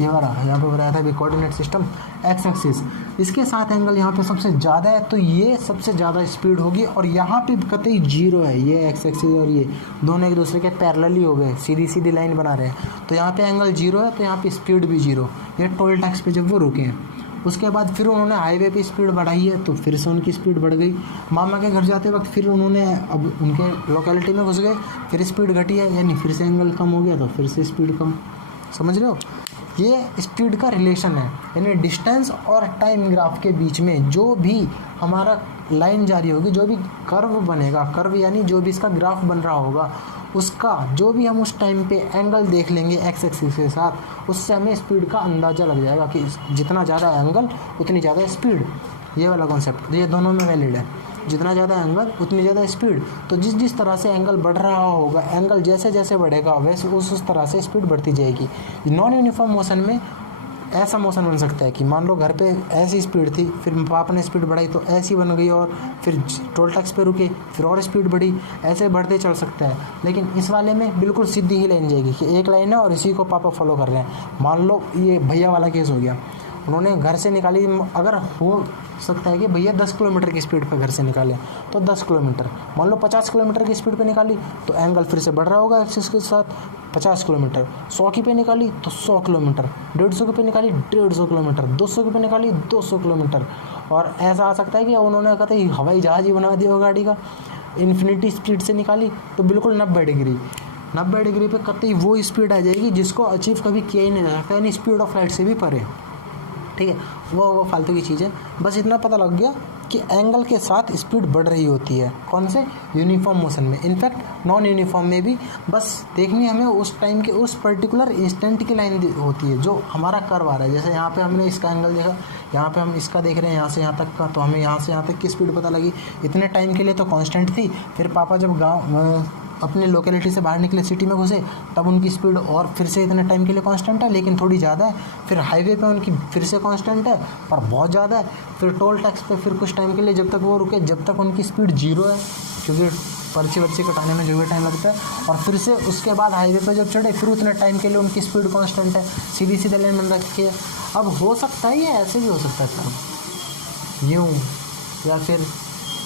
ये वाला यहाँ पे बताया था अभी कोऑर्डिनेट सिस्टम एक्स एक्सिस, इसके साथ एंगल यहाँ पे सबसे ज़्यादा है, तो ये सबसे ज़्यादा स्पीड होगी। और यहाँ पे कतई 0 है, ये एक्स एक्सिस और ये दोनों एक दूसरे के पैरेलल ही हो गए, सीधी लाइन बना रहे हैं, तो यहाँ पे एंगल 0 है, तो यहाँ पे स्पीड भी 0। ये टोल टैक्स पे जब वो रुके हैं, उसके बाद फिर उन्होंने हाईवे पे स्पीड बढ़ाई है, तो फिर से उनकी स्पीड बढ़ गई। मामा के घर जाते वक्त फिर उन्होंने अब उनके लोकेलिटी में घुस गए, फिर स्पीड घटी है, यानी फिर से एंगल कम हो गया, तो फिर से स्पीड कम। समझ रहे हो, ये स्पीड का रिलेशन है। यानी डिस्टेंस और टाइम ग्राफ के बीच में जो भी हमारा लाइन जारी होगी, जो भी कर्व बनेगा, कर्व यानी जो भी इसका ग्राफ बन रहा होगा, उसका जो भी हम उस टाइम पे एंगल देख लेंगे एक्स एक्सिस के साथ, उससे हमें स्पीड का अंदाज़ा लग जाएगा कि जितना ज़्यादा एंगल उतनी ज़्यादा स्पीड। ये वाला कॉन्सेप्ट ये दोनों में वैलिड है, जितना ज़्यादा एंगल उतनी ज़्यादा स्पीड। तो जिस तरह से एंगल बढ़ रहा होगा, एंगल जैसे जैसे बढ़ेगा वैसे उस तरह से स्पीड बढ़ती जाएगी। नॉन यूनिफॉर्म मोशन में ऐसा मोशन बन सकता है कि मान लो घर पे ऐसी स्पीड थी, फिर पापा ने स्पीड बढ़ाई तो ऐसी बन गई, और फिर टोल टैक्स पे रुके फिर और स्पीड बढ़ी, ऐसे बढ़ते चल सकता है। लेकिन इस वाले में बिल्कुल सीधी ही लाइन जाएगी कि एक लाइन है और इसी को पापा फॉलो कर रहे हैं। मान लो ये भैया वाला केस हो गया, उन्होंने घर से निकाली, अगर हो सकता है कि भैया 10 किलोमीटर की स्पीड पर घर से निकालें तो 10 किलोमीटर, मान लो 50 किलोमीटर की स्पीड पे निकाली तो एंगल फिर से बढ़ रहा होगा एक्सिस के साथ, 50 किलोमीटर। 100 की पे निकाली तो 100 किलोमीटर, 150 की पे निकाली 150 किलोमीटर, 200 की पे निकाली 200 किलोमीटर। और ऐसा आ सकता है कि उन्होंने कहते हैं हवाई जहाज ही बना दिया हो गाड़ी का, इन्फिनिटी स्पीड से निकाली तो बिल्कुल 90 डिग्री पे कतई वो स्पीड आ जाएगी जिसको अचीव कभी किया ही नहीं जा सकता, यानी स्पीड ऑफ लाइट से भी परे। ठीक है, वो फालतू की चीज़ है। बस इतना पता लग गया कि एंगल के साथ स्पीड बढ़ रही होती है, कौन से, यूनिफॉर्म मोशन में। इनफैक्ट नॉन यूनिफॉर्म में भी बस देखनी हमें उस टाइम के उस पर्टिकुलर इंस्टेंट की लाइन होती है जो हमारा कर्व आ रहा है। जैसे यहाँ पे हमने इसका एंगल देखा, यहाँ पे हम इसका देख रहे हैं यहाँ से यहाँ तक का, तो हमें यहाँ से यहाँ तक की स्पीड पता लगी। इतने टाइम के लिए तो कांस्टेंट थी, फिर पापा जब गाँव अपने लोकेलिटी से बाहर निकले, सिटी में घुसे, तब उनकी स्पीड और फिर से इतने टाइम के लिए कांस्टेंट है लेकिन थोड़ी ज़्यादा है। फिर हाईवे पे उनकी फिर से कांस्टेंट है पर बहुत ज़्यादा है। फिर टोल टैक्स पे फिर कुछ टाइम के लिए जब तक वो रुके, जब तक उनकी स्पीड 0 है, क्योंकि पर्ची वर्ची कटाने में जो भी टाइम लगता है। और फिर से उसके बाद हाईवे पे जब चढ़े फिर उतने टाइम के लिए उनकी स्पीड कांस्टेंट है, सीधी लाइन में रखी है। अब हो सकता है ये ऐसे भी हो सकता है कर्व, यूँ या फिर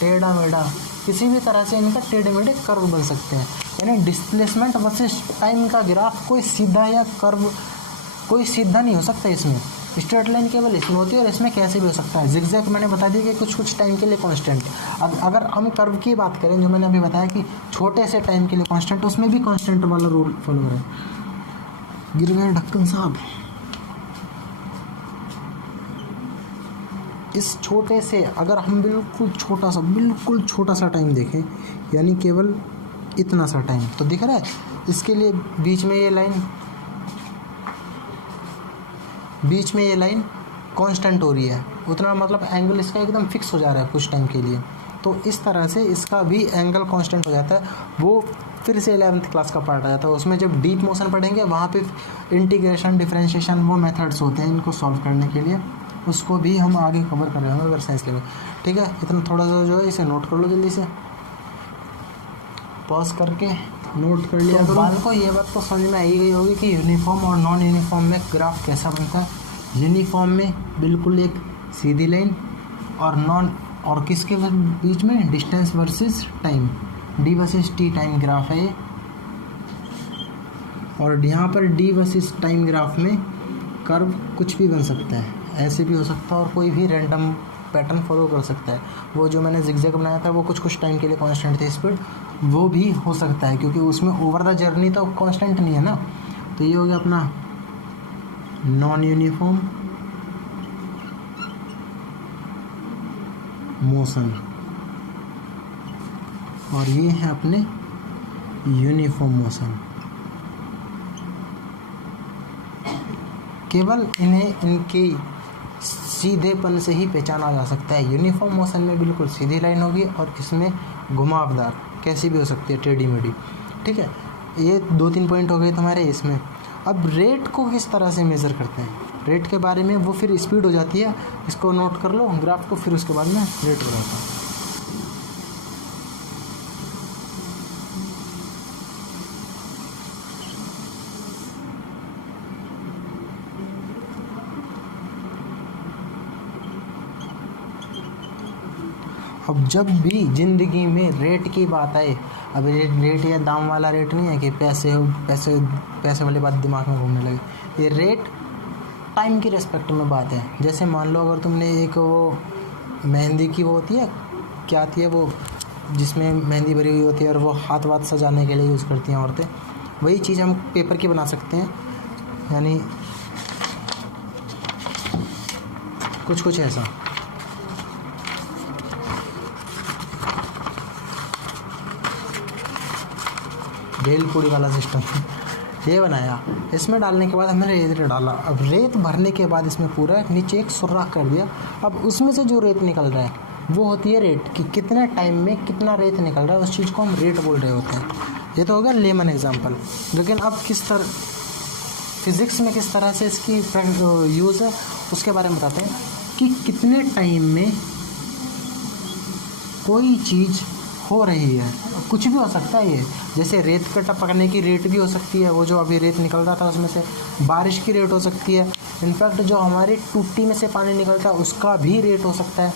टेढ़ा मेढ़ा, किसी भी तरह से इनका टेढ़े मेढ़े कर्व बन सकते हैं। यानी डिस्प्लेसमेंट वर्सेस टाइम का ग्राफ कोई सीधा या कर्व कोई सीधा नहीं हो सकता इसमें। स्ट्रेट लाइन केवल इसमें होती है और इसमें कैसे भी हो सकता है। जिगजैग मैंने बता दिया कि कुछ टाइम के लिए कांस्टेंट। अब अगर हम कर्व की बात करें, जो मैंने अभी बताया कि छोटे से टाइम के लिए कांस्टेंट, उसमें भी कांस्टेंट वाला रूल फॉलो करें। गिर गए ढक्कन साहब। इस छोटे से अगर हम बिल्कुल छोटा सा टाइम देखें, यानी केवल इतना सा टाइम, तो दिख रहा है इसके लिए बीच में ये लाइन कांस्टेंट हो रही है, उतना मतलब एंगल इसका एकदम फिक्स हो जा रहा है कुछ टाइम के लिए। तो इस तरह से इसका भी एंगल कांस्टेंट हो जाता है। वो फिर से 11th क्लास का पार्ट आ जाता है, उसमें जब डीप मोशन पढ़ेंगे वहाँ पे इंटीग्रेशन, डिफरेंशिएशन, वो मेथड्स होते हैं इनको सॉल्व करने के लिए, उसको भी हम आगे कवर कर रहे होंगे अगर साइंस लेवल। ठीक है, इतना थोड़ा सा जो है इसे नोट कर लो, जल्दी से पॉज करके नोट कर लिया। तो बाल को ये बात तो समझ में आई गई होगी कि यूनिफॉर्म और नॉन यूनिफॉर्म में ग्राफ कैसा बनता है। यूनिफॉर्म में बिल्कुल एक सीधी लाइन, और किसके बीच में, distance versus time, D versus T time graph है ये। और यहाँ पर डी वर्सेस टाइम ग्राफ में कर्व कुछ भी बन सकता है, ऐसे भी हो सकता है और कोई भी रैंडम पैटर्न फॉलो कर सकता है। वो जो मैंने जिगजैग बनाया था वो कुछ टाइम के लिए कांस्टेंट थे स्पीड, वो भी हो सकता है क्योंकि उसमें ओवर द जर्नी तो कांस्टेंट नहीं है ना। तो ये हो गया अपना नॉन यूनिफॉर्म मोशन, और ये है अपने यूनिफॉर्म मोशन। केवल इन्हें इनके सीधेपन से ही पहचाना जा सकता है। यूनिफॉर्म मोशन में बिल्कुल सीधी लाइन होगी और इसमें घुमावदार कैसी भी हो सकती है, टेढ़ी मेढ़ी। ठीक है, ये 2-3 पॉइंट हो गए तुम्हारे इसमें। अब रेट को किस तरह से मेज़र करते हैं, रेट के बारे में, वो फिर स्पीड हो जाती है, इसको नोट कर लो ग्राफ को, फिर उसके बाद में रेट बताता हूँ। अब जब भी ज़िंदगी में रेट की बात आए, अब रेट या दाम वाला रेट नहीं है कि पैसे वाली बात दिमाग में घूमने लगे। ये रेट टाइम की रेस्पेक्ट में बात है। जैसे मान लो अगर तुमने एक वो मेहंदी की वो होती है, क्या आती है वो, जिसमें मेहंदी भरी हुई होती है और वो हाथ वाथ सजाने के लिए यूज़ करती हैं औरतें, वही चीज़ हम पेपर की बना सकते हैं। यानी कुछ ऐसा भेलपूड़ी वाला सिस्टम ये बनाया। इसमें डालने के बाद हमने रेत डाला। अब रेत भरने के बाद इसमें पूरा नीचे एक सुराख कर दिया। अब उसमें से जो रेत निकल रहा है वो होती है रेट, कि कितने टाइम में कितना रेत निकल रहा है, उस चीज़ को हम रेट बोल रहे होते हैं। ये तो हो गया लेमन एग्जाम्पल। लेकिन अब किस तरह फिज़िक्स में किस तरह से इसकी यूज़ है उसके बारे में बताते हैं कि कितने टाइम में कोई चीज़ हो रही है। कुछ भी हो सकता है ये, जैसे रेत का टपकने की रेट भी हो सकती है, वो जो अभी रेत निकल रहा था उसमें से, बारिश की रेट हो सकती है, इनफैक्ट जो हमारी टूटी में से पानी निकलता है उसका भी रेट हो सकता है,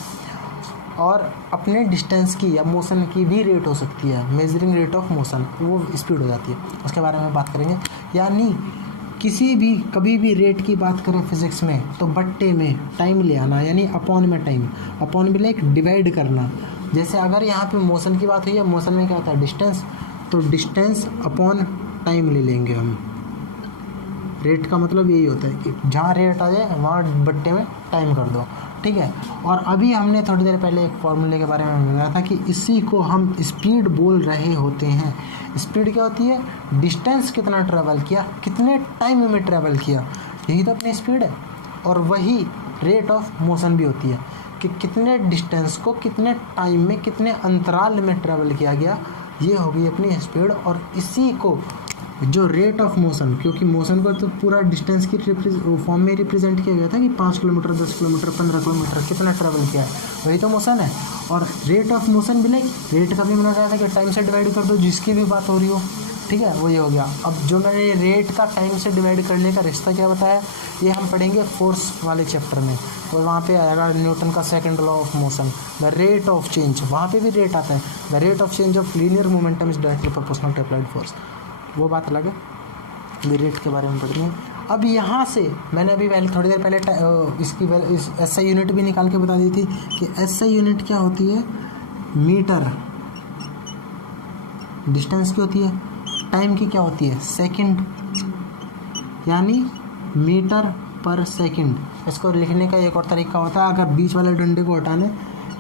और अपने डिस्टेंस की या मोशन की भी रेट हो सकती है, मेजरिंग रेट ऑफ मोशन, वो स्पीड हो जाती है, उसके बारे में बात करेंगे। यानी किसी भी कभी भी रेट की बात करें फिज़िक्स में तो बट्टे में टाइम ले आना, यानी अपॉन में टाइम, अपॉन में लाइक डिवाइड करना। जैसे अगर यहाँ पे मोशन की बात हुई है, मोशन में क्या होता है डिस्टेंस, तो डिस्टेंस अपॉन टाइम ले लेंगे हम। रेट का मतलब यही होता है कि जहाँ रेट आ जाए वहाँ बट्टे में टाइम कर दो, ठीक है। और अभी हमने थोड़ी देर पहले एक फॉर्मूले के बारे में बताया था कि इसी को हम स्पीड बोल रहे होते हैं। स्पीड क्या होती है, डिस्टेंस कितना ट्रैवल किया, कितने टाइम में ट्रैवल किया, यही तो अपनी स्पीड है। और वही रेट ऑफ मोशन भी होती है कि कितने डिस्टेंस को कितने टाइम में कितने अंतराल में ट्रैवल किया गया, ये हो गई अपनी स्पीड। और इसी को जो रेट ऑफ मोशन, क्योंकि मोशन को तो पूरा डिस्टेंस की फॉर्म में रिप्रेजेंट किया गया था कि 5 किलोमीटर 10 किलोमीटर 15 किलोमीटर कितना ट्रैवल किया है, वही तो मोशन है। और रेट ऑफ मोशन भी लाइक रेट का भी मैंने कहा था कि टाइम से डिवाइड कर दो जिसकी भी बात हो रही हो, ठीक है, वही हो गया। अब जो मैंने रेट का टाइम से डिवाइड करने का रिश्ता क्या बताया, ये हम पढ़ेंगे फोर्स वाले चैप्टर में, और वहाँ पे आएगा न्यूटन का second law of motion, the rate of change, वहाँ पे भी रेट आता है, the rate of change of linear momentum is directly proportional to applied force, वो बात अलग है, भी रेट के बारे में पढ़नी है। अब यहाँ से मैंने अभी थोड़ी देर पहले इसकी इस एसआई यूनिट भी निकाल के बता दी थी कि एसआई यूनिट क्या होती है, मीटर, डिस्टेंस की होती है, टाइम की क्या होती है, सेकंड, यानी मीटर पर सेकंड। इसको लिखने का एक और तरीका होता है, अगर बीच वाले डंडे को हटाने,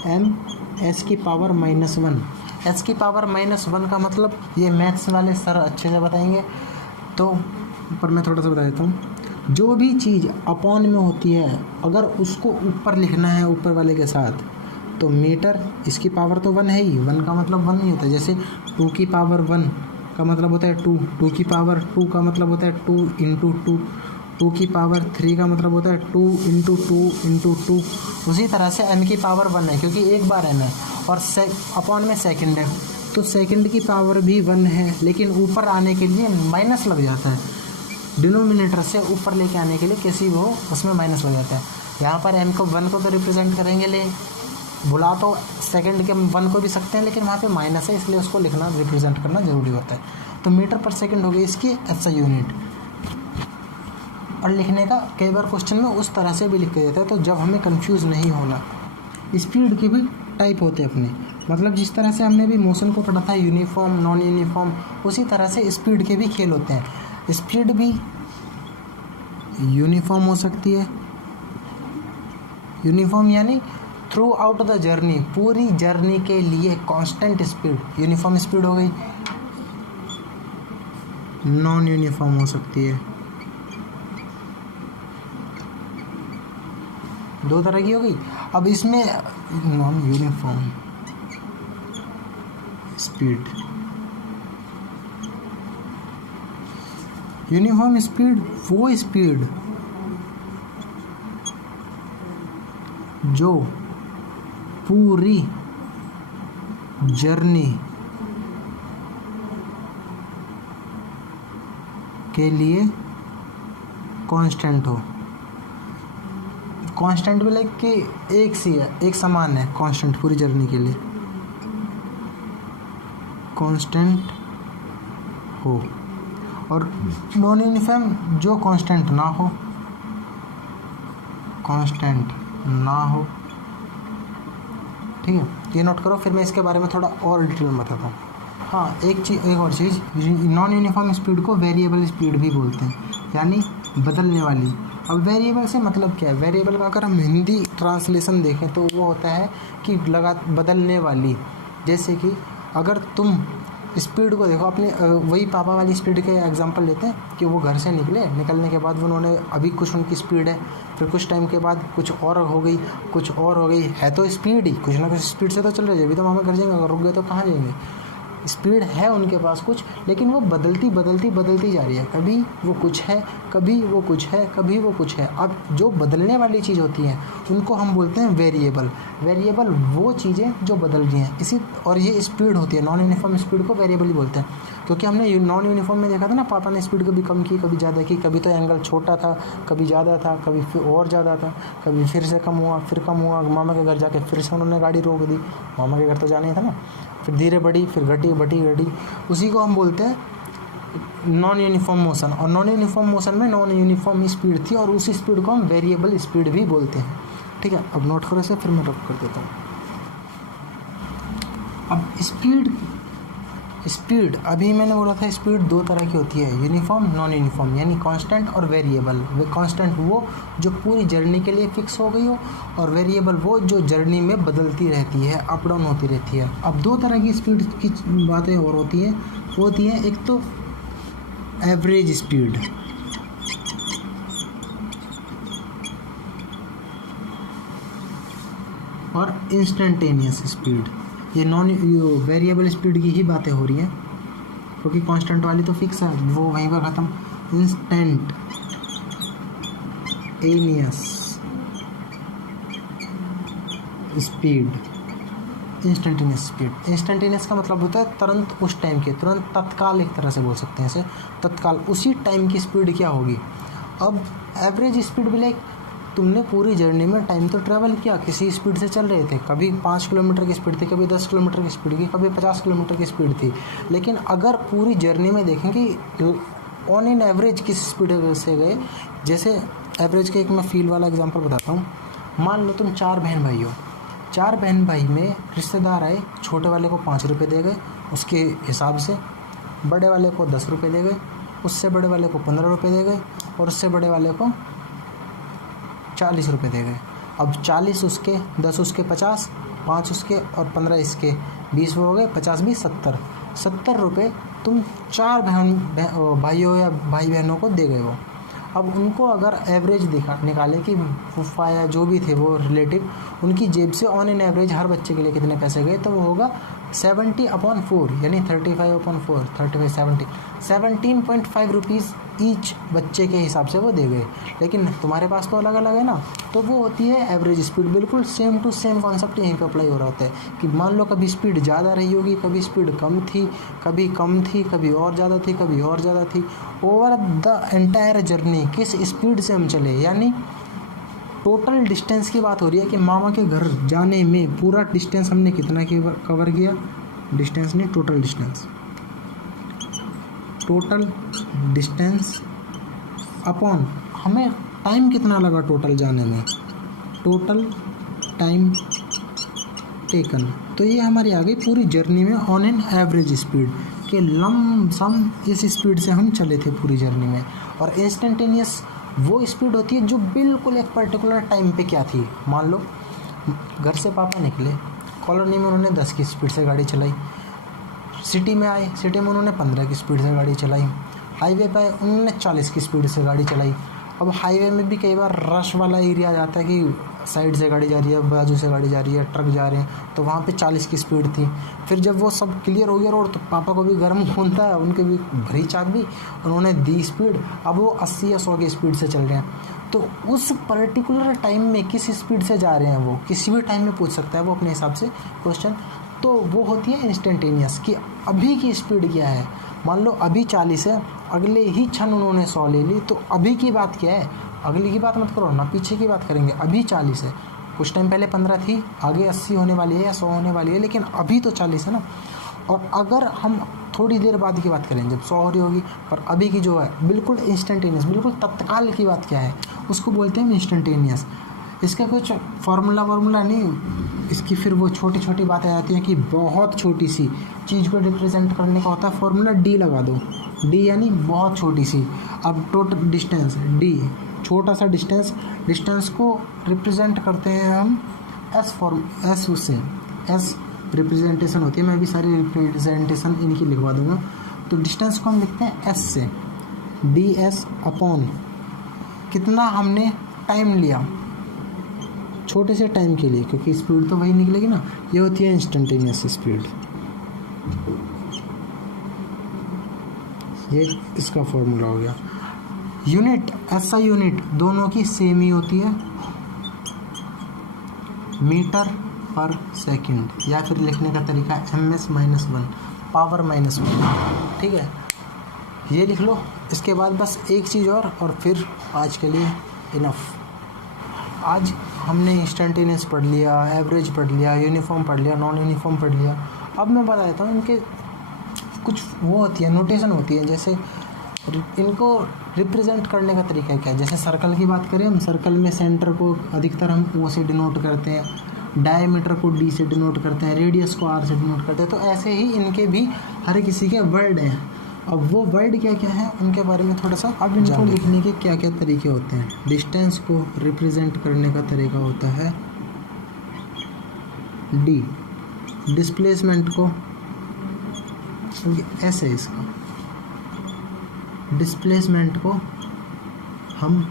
एम एस की पावर -1, एस की पावर -1 का मतलब ये मैथ्स वाले सर अच्छे से बताएंगे, तो पर मैं थोड़ा सा बता देता हूँ। जो भी चीज़ अपॉन में होती है अगर उसको ऊपर लिखना है ऊपर वाले के साथ, तो मीटर, इसकी पावर तो 1 है ही, 1 का मतलब 1 नहीं होता। जैसे 2 की पावर 1 का मतलब होता है 2, 2 की पावर 2 का मतलब होता है 2 इंटू 2, 2 की पावर 3 का मतलब होता है 2 इंटू 2 इंटू 2। उसी तरह से n की पावर 1 है क्योंकि एक बार n है, और अपॉन में सेकंड है, तो सेकंड की पावर भी 1 है, लेकिन ऊपर आने के लिए माइनस लग जाता है, डिनोमिनेटर से ऊपर लेके आने के लिए किसी वो उसमें माइनस लग जाता है। यहाँ पर m को 1 को तो रिप्रेजेंट करेंगे, ले बुला तो सेकंड के 1 को भी सकते हैं, लेकिन वहाँ पे माइनस है, इसलिए उसको लिखना रिप्रेजेंट करना ज़रूरी होता है। तो मीटर पर सेकंड हो गई इसकी एसआई यूनिट। और लिखने का कई बार क्वेश्चन में उस तरह से भी लिख के देता है, तो जब हमें कंफ्यूज नहीं होना। स्पीड के भी टाइप होते हैं अपने, मतलब जिस तरह से हमने भी मोशन को पढ़ा था यूनिफॉर्म नॉन यूनिफॉर्म, उसी तरह से स्पीड के भी खेल होते हैं। स्पीड भी यूनिफॉर्म हो सकती है, यूनिफॉर्म यानी थ्रू आउट द जर्नी, पूरी जर्नी के लिए कांस्टेंट स्पीड यूनिफॉर्म स्पीड हो गई। नॉन यूनिफॉर्म हो सकती है, 2 तरह की हो गई। अब इसमें non uniform speed, uniform speed वो स्पीड जो पूरी जर्नी के लिए कांस्टेंट हो। कांस्टेंट भी लाइक कि एक सी है, एक समान है, कांस्टेंट पूरी जर्नी के लिए कांस्टेंट हो। और नॉन यूनिफॉर्म जो कांस्टेंट ना हो, कांस्टेंट ना हो, ठीक है, ये नोट करो। फिर मैं इसके बारे में थोड़ा और डिटेल में बताता हूँ। हाँ, एक और चीज़, नॉन यूनिफॉर्म स्पीड को वेरिएबल स्पीड भी बोलते हैं, यानी बदलने वाली। अब वेरिएबल से मतलब क्या है, वेरिएबल का अगर हम हिंदी ट्रांसलेशन देखें तो वो होता है कि बदलने वाली। जैसे कि अगर तुम स्पीड को देखो अपने, वही पापा वाली स्पीड के एग्जांपल लेते हैं कि वो घर से निकलने के बाद उन्होंने अभी कुछ उनकी स्पीड है, फिर कुछ टाइम के बाद कुछ और हो गई, कुछ और हो गई, है तो स्पीड ही, कुछ ना कुछ स्पीड से तो चल रही है, अभी तो वहाँ घर जाएंगे, अगर रुक गए तो कहाँ जाएंगे। स्पीड है उनके पास कुछ, लेकिन वो बदलती बदलती बदलती जा रही है। कभी वो कुछ है, कभी वो कुछ है, कभी वो कुछ है। अब जो बदलने वाली चीज़ होती हैं उनको हम बोलते हैं वेरिएबल। वेरिएबल वो चीज़ें जो बदल रही हैं। इसी और ये स्पीड होती है, नॉन यूनिफॉर्म स्पीड को वेरिएबल ही बोलते हैं। क्योंकि हमने नॉन यूनिफॉर्म में देखा था ना, पापा ने स्पीड कभी कम की, कभी ज़्यादा की, कभी तो एंगल छोटा था, कभी ज़्यादा था, कभी फिर और ज़्यादा था, कभी फिर से कम हुआ, फिर कम हुआ, मामा के घर जाके फिर से उन्होंने गाड़ी रोक दी, मामा के घर तो जाना ही था ना, फिर धीरे बढ़ी, फिर घटी बढ़ी घटी। उसी को हम बोलते हैं नॉन यूनिफॉर्म मोशन। और नॉन यूनिफॉर्म मोशन में नॉन यूनिफॉर्म स्पीड थी, और उस स्पीड को हम वेरिएबल स्पीड भी बोलते हैं। ठीक है, अब नोट करो इसे, फिर मैं रब कर देता हूँ। अब स्पीड अभी मैंने बोला था, स्पीड दो तरह की होती है, यूनिफॉर्म नॉन यूनिफॉर्म, यानी कांस्टेंट और वेरिएबल। कांस्टेंट वो जो पूरी जर्नी के लिए फिक्स हो गई हो, और वेरिएबल वो जो जर्नी में बदलती रहती है, अप डाउन होती रहती है। अब दो तरह की स्पीड की बातें और होती हैं, वो होती हैं एक तो एवरेज स्पीड, और इंस्टेंटेनियस स्पीड। ये वेरिएबल स्पीड की ही बातें हो रही हैं, क्योंकि कांस्टेंट वाली तो फिक्स है, वो वहीं पर ख़त्म। इंस्टेंटेनियस स्पीड, इंस्टेंटेनियस का मतलब होता है तुरंत, उस टाइम के, तुरंत, तत्काल, एक तरह से बोल सकते हैं इसे, तत्काल उसी टाइम की स्पीड क्या होगी। अब एवरेज स्पीड भी लाइक तुमने पूरी जर्नी में टाइम तो ट्रैवल किया, किसी स्पीड से चल रहे थे, कभी 5 किलोमीटर की स्पीड थी, कभी 10 किलोमीटर की स्पीड थी, कभी 50 किलोमीटर की स्पीड थी। लेकिन अगर पूरी जर्नी में देखेंगे ऑन इन एवरेज किस स्पीड से गए, जैसे एवरेज का एक मैं फील वाला एग्जांपल बताता हूँ। मान लो तुम 4 बहन भाई हो, 4 बहन भाई में रिश्तेदार आए, छोटे वाले को 5 रुपये दे गए उसके हिसाब से, बड़े वाले को 10 रुपये दे गए, उससे बड़े वाले को 15 रुपये दे गए, और उससे बड़े वाले को 40 रुपये दे गए। अब 40 उसके, 10 उसके 50, 5 उसके और 15 इसके, 20 वो हो गए, 50 भी 70 रुपये तुम 4 भाइयों या भाई बहनों को दे गए हो। अब उनको अगर एवरेज निकाले कि फूफा या जो भी थे वो रिलेटिव, उनकी जेब से ऑन इन एवरेज हर बच्चे के लिए कितने पैसे गए, तो वो होगा 70/4, यानी 35/4, 17.5 रुपीज़ ईच बच्चे के हिसाब से वो दे गए। लेकिन तुम्हारे पास तो अलग अलग है ना, तो वो होती है एवरेज स्पीड। बिल्कुल सेम टू सेम कॉन्सेप्ट यहीं पे अप्लाई हो रहा होता है कि मान लो कभी स्पीड ज़्यादा रही होगी, कभी स्पीड कम थी, कभी कम थी, कभी और ज़्यादा थी, कभी और ज़्यादा थी। ओवर द एंटायर जर्नी किस स्पीड से हम चले, यानी टोटल डिस्टेंस की बात हो रही है कि मामा के घर जाने में पूरा डिस्टेंस हमने कितना कवर किया, डिस्टेंस नहीं, टोटल डिस्टेंस अपॉन हमें टाइम कितना लगा टोटल जाने में, टोटल टाइम टेकन। तो ये हमारी आ गई पूरी जर्नी में ऑन एन एवरेज स्पीड के लमसम इस स्पीड से हम चले थे पूरी जर्नी में। और इंस्टेंटेनियस वो स्पीड होती है जो बिल्कुल एक पर्टिकुलर टाइम पे क्या थी। मान लो घर से पापा निकले, कॉलोनी में उन्होंने 10 की स्पीड से गाड़ी चलाई, सिटी में आए, सिटी में उन्होंने 15 की स्पीड से गाड़ी चलाई, हाईवे पे आए उन्होंने 40 की स्पीड से गाड़ी चलाई। अब हाईवे में भी कई बार रश वाला एरिया आ जाता है कि साइड से गाड़ी जा रही है, बाजू से गाड़ी जा रही है, ट्रक जा रहे हैं, तो वहाँ पे 40 की स्पीड थी। फिर जब वो सब क्लियर हो गया रोड, तो पापा को भी गर्म खून था, उनके भी भरी चाक भी, उन्होंने दी स्पीड, अब वो 80 या 100 की स्पीड से चल रहे हैं। तो उस पर्टिकुलर टाइम में किस स्पीड से जा रहे हैं वो किसी भी टाइम में पूछ सकता है वो अपने हिसाब से क्वेश्चन। तो वो होती है इंस्टेंटेनियस कि अभी की स्पीड क्या है। मान लो अभी 40 है, अगले ही क्षण उन्होंने 100 ले ली, तो अभी की बात क्या है, अगली की बात मत करो ना, पीछे की बात करेंगे। अभी 40 है, कुछ टाइम पहले 15 थी, आगे 80 होने वाली है या 100 होने वाली है, लेकिन अभी तो 40 है ना। और अगर हम थोड़ी देर बाद की बात करें जब 100 हो रही होगी, पर अभी की जो है बिल्कुल इंस्टेंटेनियस, बिल्कुल तत्काल की बात क्या है, उसको बोलते हैं इंस्टेंटेनियस। इसका कुछ फार्मूला नहीं, इसकी फिर वो छोटी छोटी बातें आती हैं कि बहुत छोटी सी चीज़ को रिप्रेजेंट करने का होता है फॉर्मूला, डी लगा दो, डी यानी बहुत छोटी सी। अब टोटल डिस्टेंस, डी छोटा सा डिस्टेंस को रिप्रेजेंट करते हैं हम एस उससे, एस रिप्रेजेंटेशन होती है, मैं भी सारी रिप्रेजेंटेशन इनकी लिखवा दूंगा। तो डिस्टेंस को हम लिखते हैं एस से, डी एस अपॉन कितना हमने टाइम लिया, छोटे से टाइम के लिए, क्योंकि स्पीड तो वही निकलेगी ना। ये होती है इंस्टेंटेनियस स्पीड। ये इसका फॉर्मूला हो गया। यूनिट, ऐसा यूनिट दोनों की सेम ही होती है, मीटर पर सेकंड, या फिर लिखने का तरीका ms -1 पावर -1, ठीक है। ये लिख लो। इसके बाद बस एक चीज़ और फिर आज के लिए इनफ। आज हमने इंस्टेंटेनियस पढ़ लिया, एवरेज पढ़ लिया, यूनिफॉर्म पढ़ लिया, नॉन यूनिफॉर्म पढ़ लिया। अब मैं बता देता हूँ इनके कुछ वो होती है, नोटेशन होती है, जैसे इनको रिप्रेजेंट करने का तरीका क्या है। जैसे सर्कल की बात करें हम, सर्कल में सेंटर को अधिकतर हम O से डिनोट करते हैं, डायमीटर को D से डिनोट करते हैं, रेडियस को R से डिनोट करते हैं। तो ऐसे ही इनके भी हर किसी के वर्ड हैं। अब वो वर्ड क्या क्या है उनके बारे में थोड़ा सा अब इनको लिखने के क्या क्या तरीके होते हैं। डिस्टेंस को रिप्रेजेंट करने का तरीका होता है D, डिस्प्लेसमेंट को ऐसे, इसका डिस्प्लेसमेंट को हम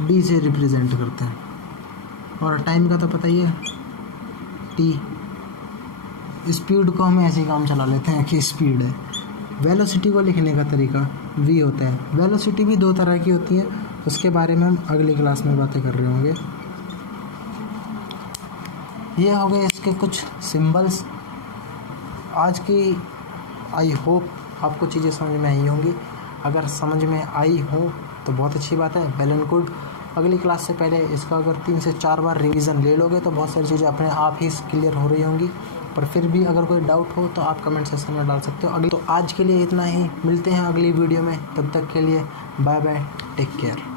D से रिप्रेजेंट करते हैं, और टाइम का तो पता ही है T। स्पीड को हम ऐसे ही काम चला लेते हैं कि स्पीड है। वेलोसिटी को लिखने का तरीका V होता है। वेलोसिटी भी दो तरह की होती है, उसके बारे में हम अगली क्लास में बातें कर रहे होंगे। ये हो गए इसके कुछ सिंबल्स। आज की आई होप आपको चीज़ें समझ में आई होंगी। अगर समझ में आई हो तो बहुत अच्छी बात है, वेल एंड गुड। अगली क्लास से पहले इसका अगर 3 से 4 बार रिवीजन ले लोगे तो बहुत सारी चीज़ें अपने आप ही क्लियर हो रही होंगी। पर फिर भी अगर कोई डाउट हो तो आप कमेंट सेक्शन में डाल सकते हो। तो आज के लिए इतना ही, मिलते हैं अगली वीडियो में। तब तक के लिए बाय बाय, टेक केयर।